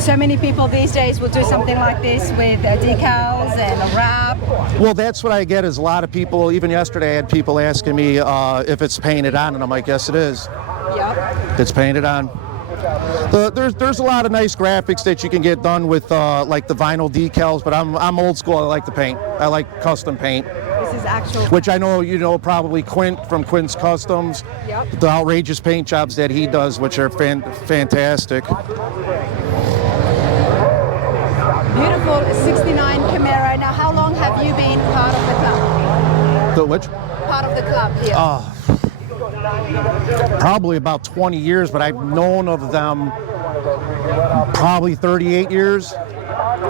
So many people these days will do something like this with decals and a wrap. Well, that's what I get is a lot of people, even yesterday I had people asking me if it's painted on, and I'm like, yes it is. Yep. It's painted on. There's a lot of nice graphics that you can get done with like the vinyl decals, but I'm old school. I like the paint. I like custom paint. This is actual. Which I know probably Quint from Quint's Customs. Yep. The outrageous paint jobs that he does, which are fantastic. Beautiful 69 Camaro. Now, how long have you been part of the club? The which? Part of the club here. Probably about 20 years, but I've known of them probably 38 years.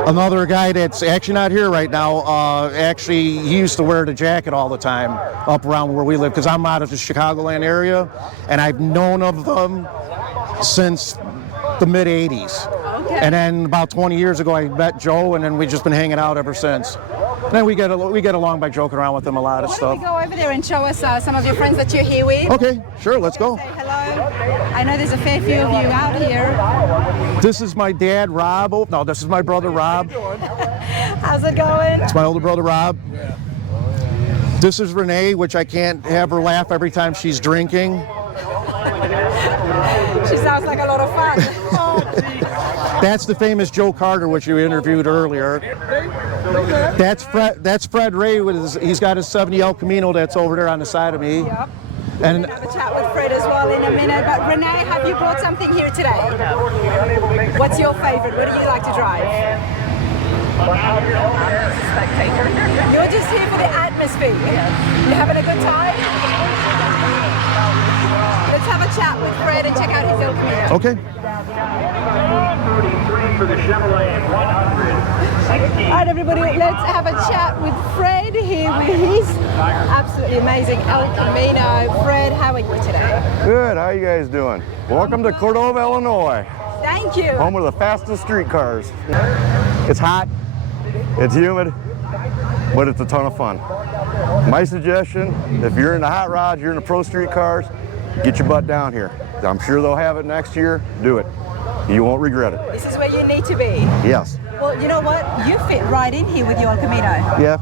Another guy that's actually not here right now, he used to wear the jacket all the time up around where we live, because I'm out of the Chicagoland area, and I've known of them since the mid-'80s. Okay. And then about 20 years ago, I met Joe, and then we've just been hanging out ever since. Then we get along by joking around with them a lot of Why stuff. don't we go over there and show us some of your friends that you're here with? Okay, sure, let's go. Say hello. I know there's a fair few of you out here. This is my dad, Rob. Oh, no, this is my brother, Rob. How's it going? It's my older brother, Rob. This is Renee, which I can't have her laugh every time she's drinking. She sounds like a lot of fun. That's the famous Joe Carter, which you interviewed earlier. That's Fred Ray. He's got his 70 El Camino that's over there on the side of me. Yep. And We're going to have a chat with Fred as well in a minute. But Renee, have you brought something here today? What's your favorite? What do you like to drive? Spectator. You're just here for the atmosphere. You having a good time? Let's have a chat with Fred and check out his El Camino. okay. For the Chevelle 100. All right, everybody, let's have a chat with Fred here with his absolutely amazing El Camino. Fred, how are you today? Good, how you guys doing? Welcome to Cordova, Illinois, Thank you. home of the fastest street cars. It's hot, it's humid, but it's a ton of fun. My suggestion, if you're into hot rods, you're into pro street cars, get your butt down here. I'm sure they'll have it next year. Do it. You won't regret it. This is where you need to be. Yes. Well, you know what? You fit right in here with your El Camino. Yeah,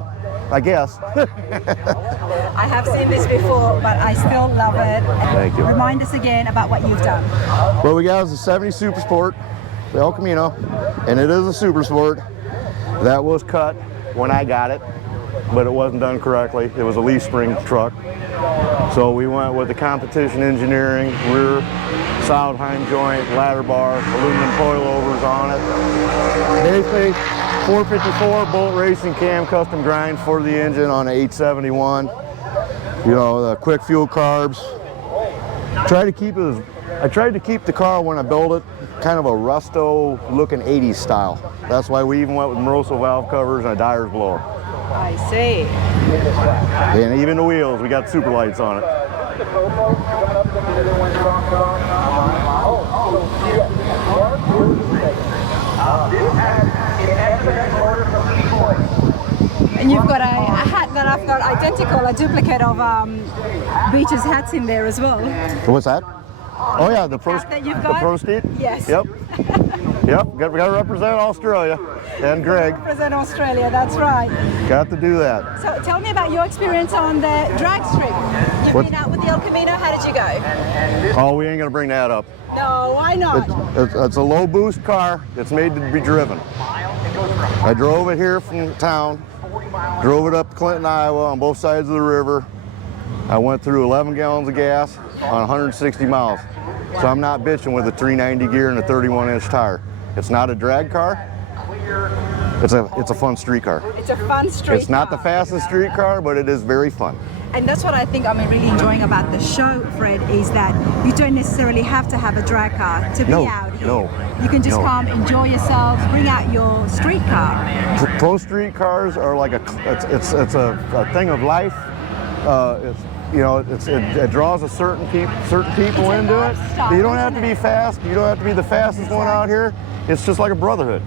I guess. I have seen this before, but I still love it. Thank you. Remind us again about what you've done. What we got is a 70 Super Sport, the El Camino, and it is a Super Sport. That was cut when I got it, but it wasn't done correctly. It was a leaf spring truck. So we went with the competition engineering, rear, solid hind joint, ladder bar, aluminum coilovers on it. Basically, 454 bolt racing cam custom grind for the engine on an 871. You know, the quick fuel carbs. I tried to keep the car when I built it kind of a rusto looking 80s style. That's why we even went with Moroso valve covers and a Dyer's blower. I see. And even the wheels, we got super lights on it. And you've got a hat that I've got identical, a duplicate of Beach's hats in there as well. What's that? Oh yeah, the Hat that you've got? prostreet? Yes. Yep. Yep, got to represent Australia and Greg. Represent Australia, that's right. Got to do that. So tell me about your experience on the drag strip. You've been out with the El Camino, how did you go? Oh, we ain't going to bring that up. No, why not? It's a low boost car. It's made to be driven. I drove it here from town, drove it up to Clinton, Iowa on both sides of the river. I went through 11 gallons of gas on 160 miles. So I'm not bitching with a 390 gear and a 31-inch tire. It's not a drag car. It's a fun street car. It's a fun street car. It's not the fastest street car, but it is very fun. And that's what I think I'm really enjoying about the show, Fred, is that you don't necessarily have to have a drag car to be out here. No. You can just come, enjoy yourselves, bring out your street car. Pro street cars are like it's a thing of life. It draws a certain people into it. You don't have to be fast. You don't have to be the fastest one out here. It's just like a brotherhood.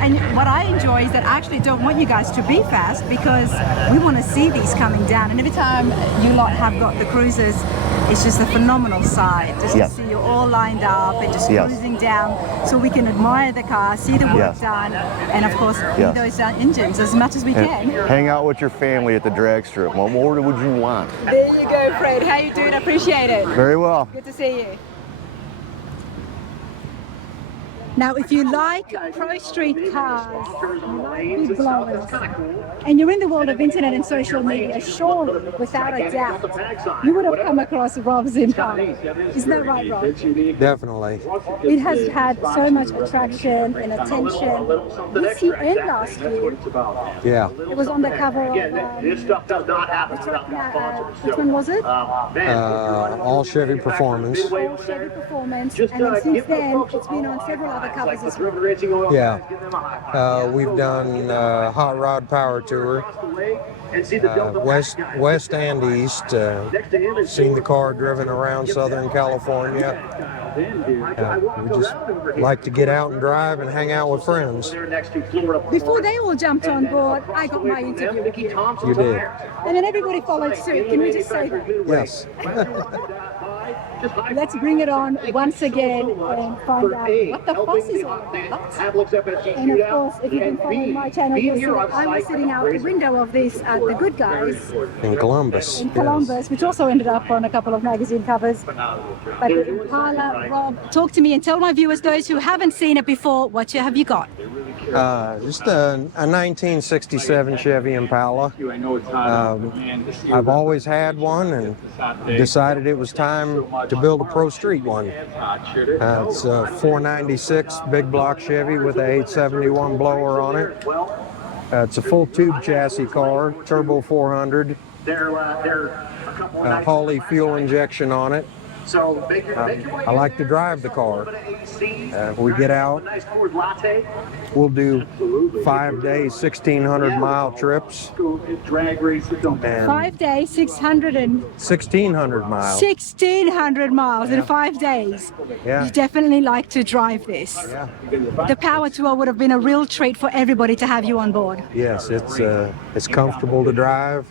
And what I enjoy is that I actually don't want you guys to be fast because we want to see these coming down. And every time you lot have got the cruisers, it's just a phenomenal sight. Just to see you all lined up and just cruising down so we can admire the car, see the work done, and of course, see those engines as much as we can. Hang out with your family at the drag strip. What more would you want? There you go, Fred. How you doing? I appreciate it. Very well. Good to see you. Now, if you like pro street cars, you like big blowers, and you're in the world of internet and social media, surely, without a doubt, you would have come across Rob's Impala. Isn't that right, Rob? Definitely. It has had so much attraction and attention this year and last year. Yeah. It was on the cover of, which one was it? All Chevy Performance. All Chevy Performance, and then since then, it's been on several other covers as well. Yeah. We've done Hot Rod Power Tour, West and East. Seen the car driven around Southern California. We just like to get out and drive and hang out with friends. Before they all jumped on board, I got my interview with you. You did. And then everybody followed suit. Can we just say that? Yes. Let's bring it on once again and find out what the fuss is all about. And of course, if you can follow my channel, you'll see that I was sitting out the window of this, The Good Guys. In Columbus. In Columbus, which also ended up on a couple of magazine covers. But the Impala, Rob, talk to me and tell my viewers, those who haven't seen it before, what have you got? Just a 1967 Chevy Impala. I've always had one and decided it was time to build a pro street one. It's a 496 big block Chevy with a 871 blower on it. It's a full tube chassis car, turbo 400, Holley fuel injection on it. I like to drive the car. We get out, we'll do 5-day, 1,600-mile trips. 5 days, 1,600 miles. 1,600 miles in 5 days. Yeah. You definitely like to drive this. Yeah. The Power Tour would have been a real treat for everybody to have you on board. Yes, it's comfortable to drive.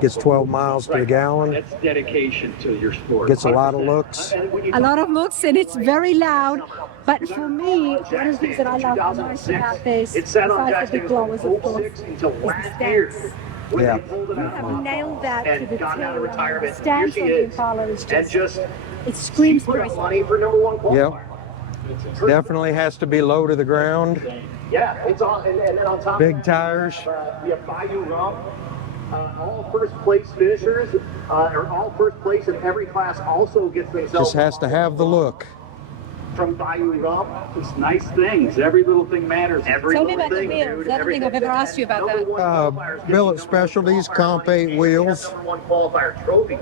Gets 12 miles to the gallon. That's dedication to your sport. Gets a lot of looks. A lot of looks, and it's very loud. But for me, one of the things that I love most about this, besides the big blowers, of course, is the stance. Yeah. You have nailed that to the T. The stance of the Impala is just, it screams pro. Yep. Definitely has to be low to the ground. Yeah, it's on, and then on top. Big tires. We have Bayou Rump. All first place finishers, or all first place in every class, also gets themselves. Just has to have the look. From Bayou Rump. It's nice things. Every little thing matters. Tell me about the wheels. I don't think I've ever asked you about that. Billet Specialties, Comp 8 wheels. #1 qualifier trophies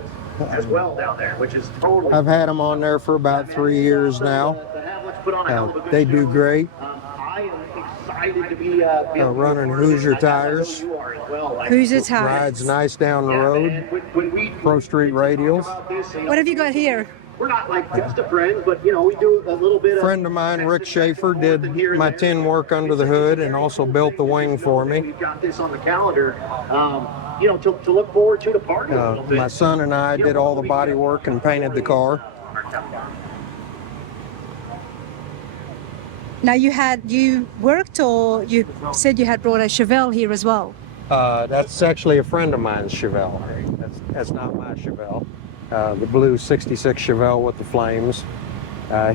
as well down there, which is totally. I've had them on there for about 3 years now. They do great. I am excited to be running Hoosier tires. Hoosier tires. Rides nice down the road. Pro Street radials. What have you got here? We're not like just friends, but you know, we do a little bit. A friend of mine, Rick Schaefer, did my tin work under the hood and also built the wing for me. We've got this on the calendar, you know, to look forward to the party a little bit. My son and I did all the body work and painted the car. Now you worked, or you said you had brought a Chevelle here as well? That's actually a friend of mine's Chevelle. That's not my Chevelle. The blue 66 Chevelle with the flames.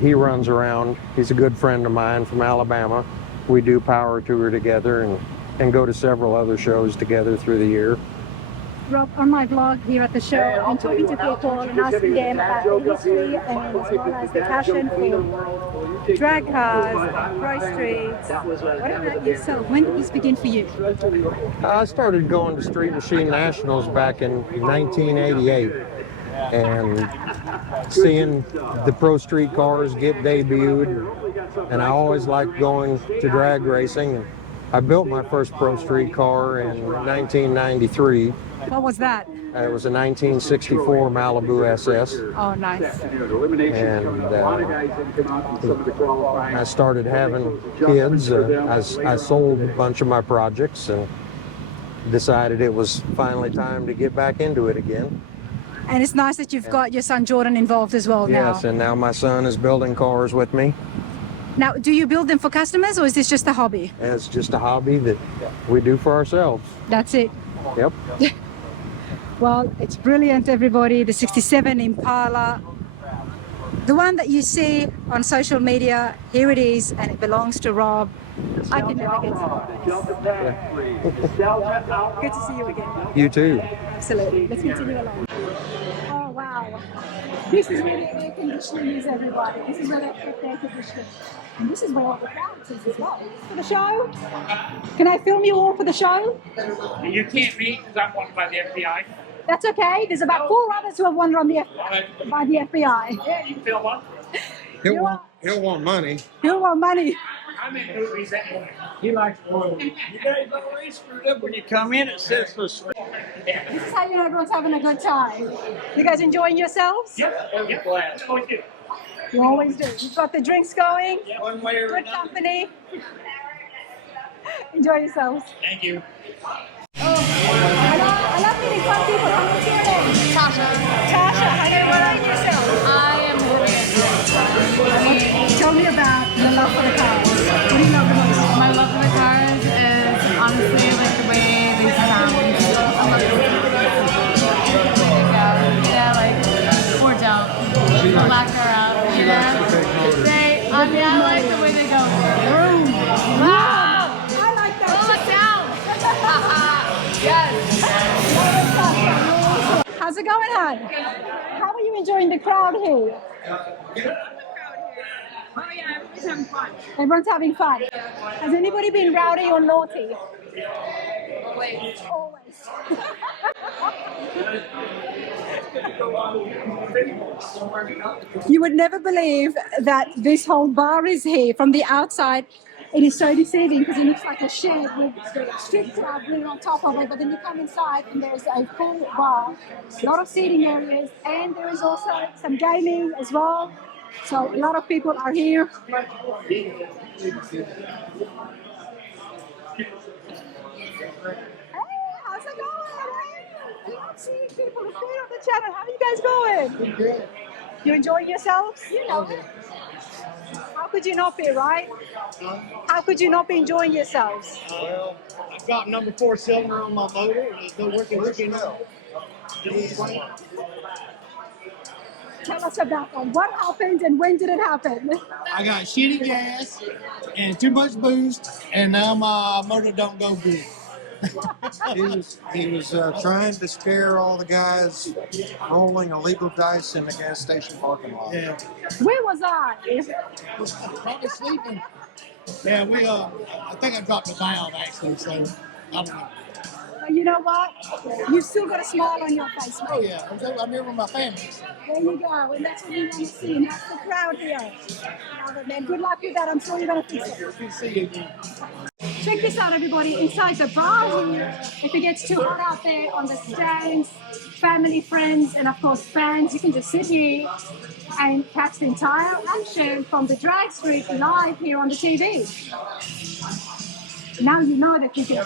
He runs around. He's a good friend of mine from Alabama. We do power tour together and go to several other shows together through the year. Rob, on my vlog here at the show, I'm talking to people and asking them about the history and as well as the passion for drag cars, pro streets. What about yourself? When did this begin for you? I started going to Street Machine Nationals back in 1988 and seeing the pro street cars get debuted, and I always liked going to drag racing. I built my first pro street car in 1993. What was that? It was a 1964 Malibu SS. Oh, nice. And I started having kids. I sold a bunch of my projects and decided it was finally time to get back into it again. And it's nice that you've got your son Jordan involved as well now. Yes, and now my son is building cars with me. Now, do you build them for customers, or is this just a hobby? It's just a hobby that we do for ourselves. That's it. Yep. Well, it's brilliant, everybody. The 67 Impala. The one that you see on social media, here it is, and it belongs to Rob. I can never get to Good to see you again. You too. Absolutely. Let's continue along. Oh, wow. This is where the air conditioning is, everybody. This is where they put the air conditioning. And this is where all the crowds is as well. For the show? Can I film you all for the show? You can't read because I'm wanted by the FBI. That's okay. There's about 4 others who have wanted on by the FBI. Yeah, you can film one. He'll want money. He'll want money. I'm in movies anyway. He likes movies. You guys always screwed up when you come in. It says for street. This is how you know everyone's having a good time. You guys enjoying yourselves? Yep. Yep. Always do. You always do. You've got the drinks going. One way or Good another. company. Enjoy yourselves. Thank you. I love meeting fun people. What's your name? Tasha. Tasha, how are you enjoying yourself? I am Tell me about the love for the cars. What do you love the most? My love for the cars is honestly like the way they sound. I love it. Yeah, like or don't. The lack around. You know? I like the way they go. Boom. Wow. I like that. Slow it down. Yes. How's it going, hon? How are you enjoying the crowd here? Oh yeah, everybody's having fun. Everyone's having fun. Has anybody been rowdy or naughty? Always. You would never believe that this whole bar is here. From the outside, it is so deceiving because it looks like a shed with the strip club written on top of it, but then you come inside and there's a full bar, a lot of seating areas, and there is also some gaming as well. So a lot of people are here. Hey, how's it going? I love seeing people who stay on the channel. How are you guys going? Good. You enjoying yourselves? You know it. How could you not be, right? How could you not be enjoying yourselves? Well, I've got number 4 cylinder on my motor. It's no working now. Tell us about that. What happened and when did it happen? I got shitty gas and too much boost, and now my motor don't go good. He was trying to scare all the guys rolling illegal dice in the gas station parking lot. Yeah. Where was I? Probably sleeping. Yeah, I think I dropped the valve actually, so I don't know. You know what? You've still got a smile on your face, mate. Oh yeah, I'm here with my family. There you go, and that's what we want to see, and that's the crowd here. Man, good luck with that. I'm sure you're going to fix it. Good to see you again. Check this out, everybody. Inside the bar here, if it gets too hot out there on the stands, family, friends, and of course fans, you can just sit here and catch the entire action from the drag street live here on the TV. Now you know that you can.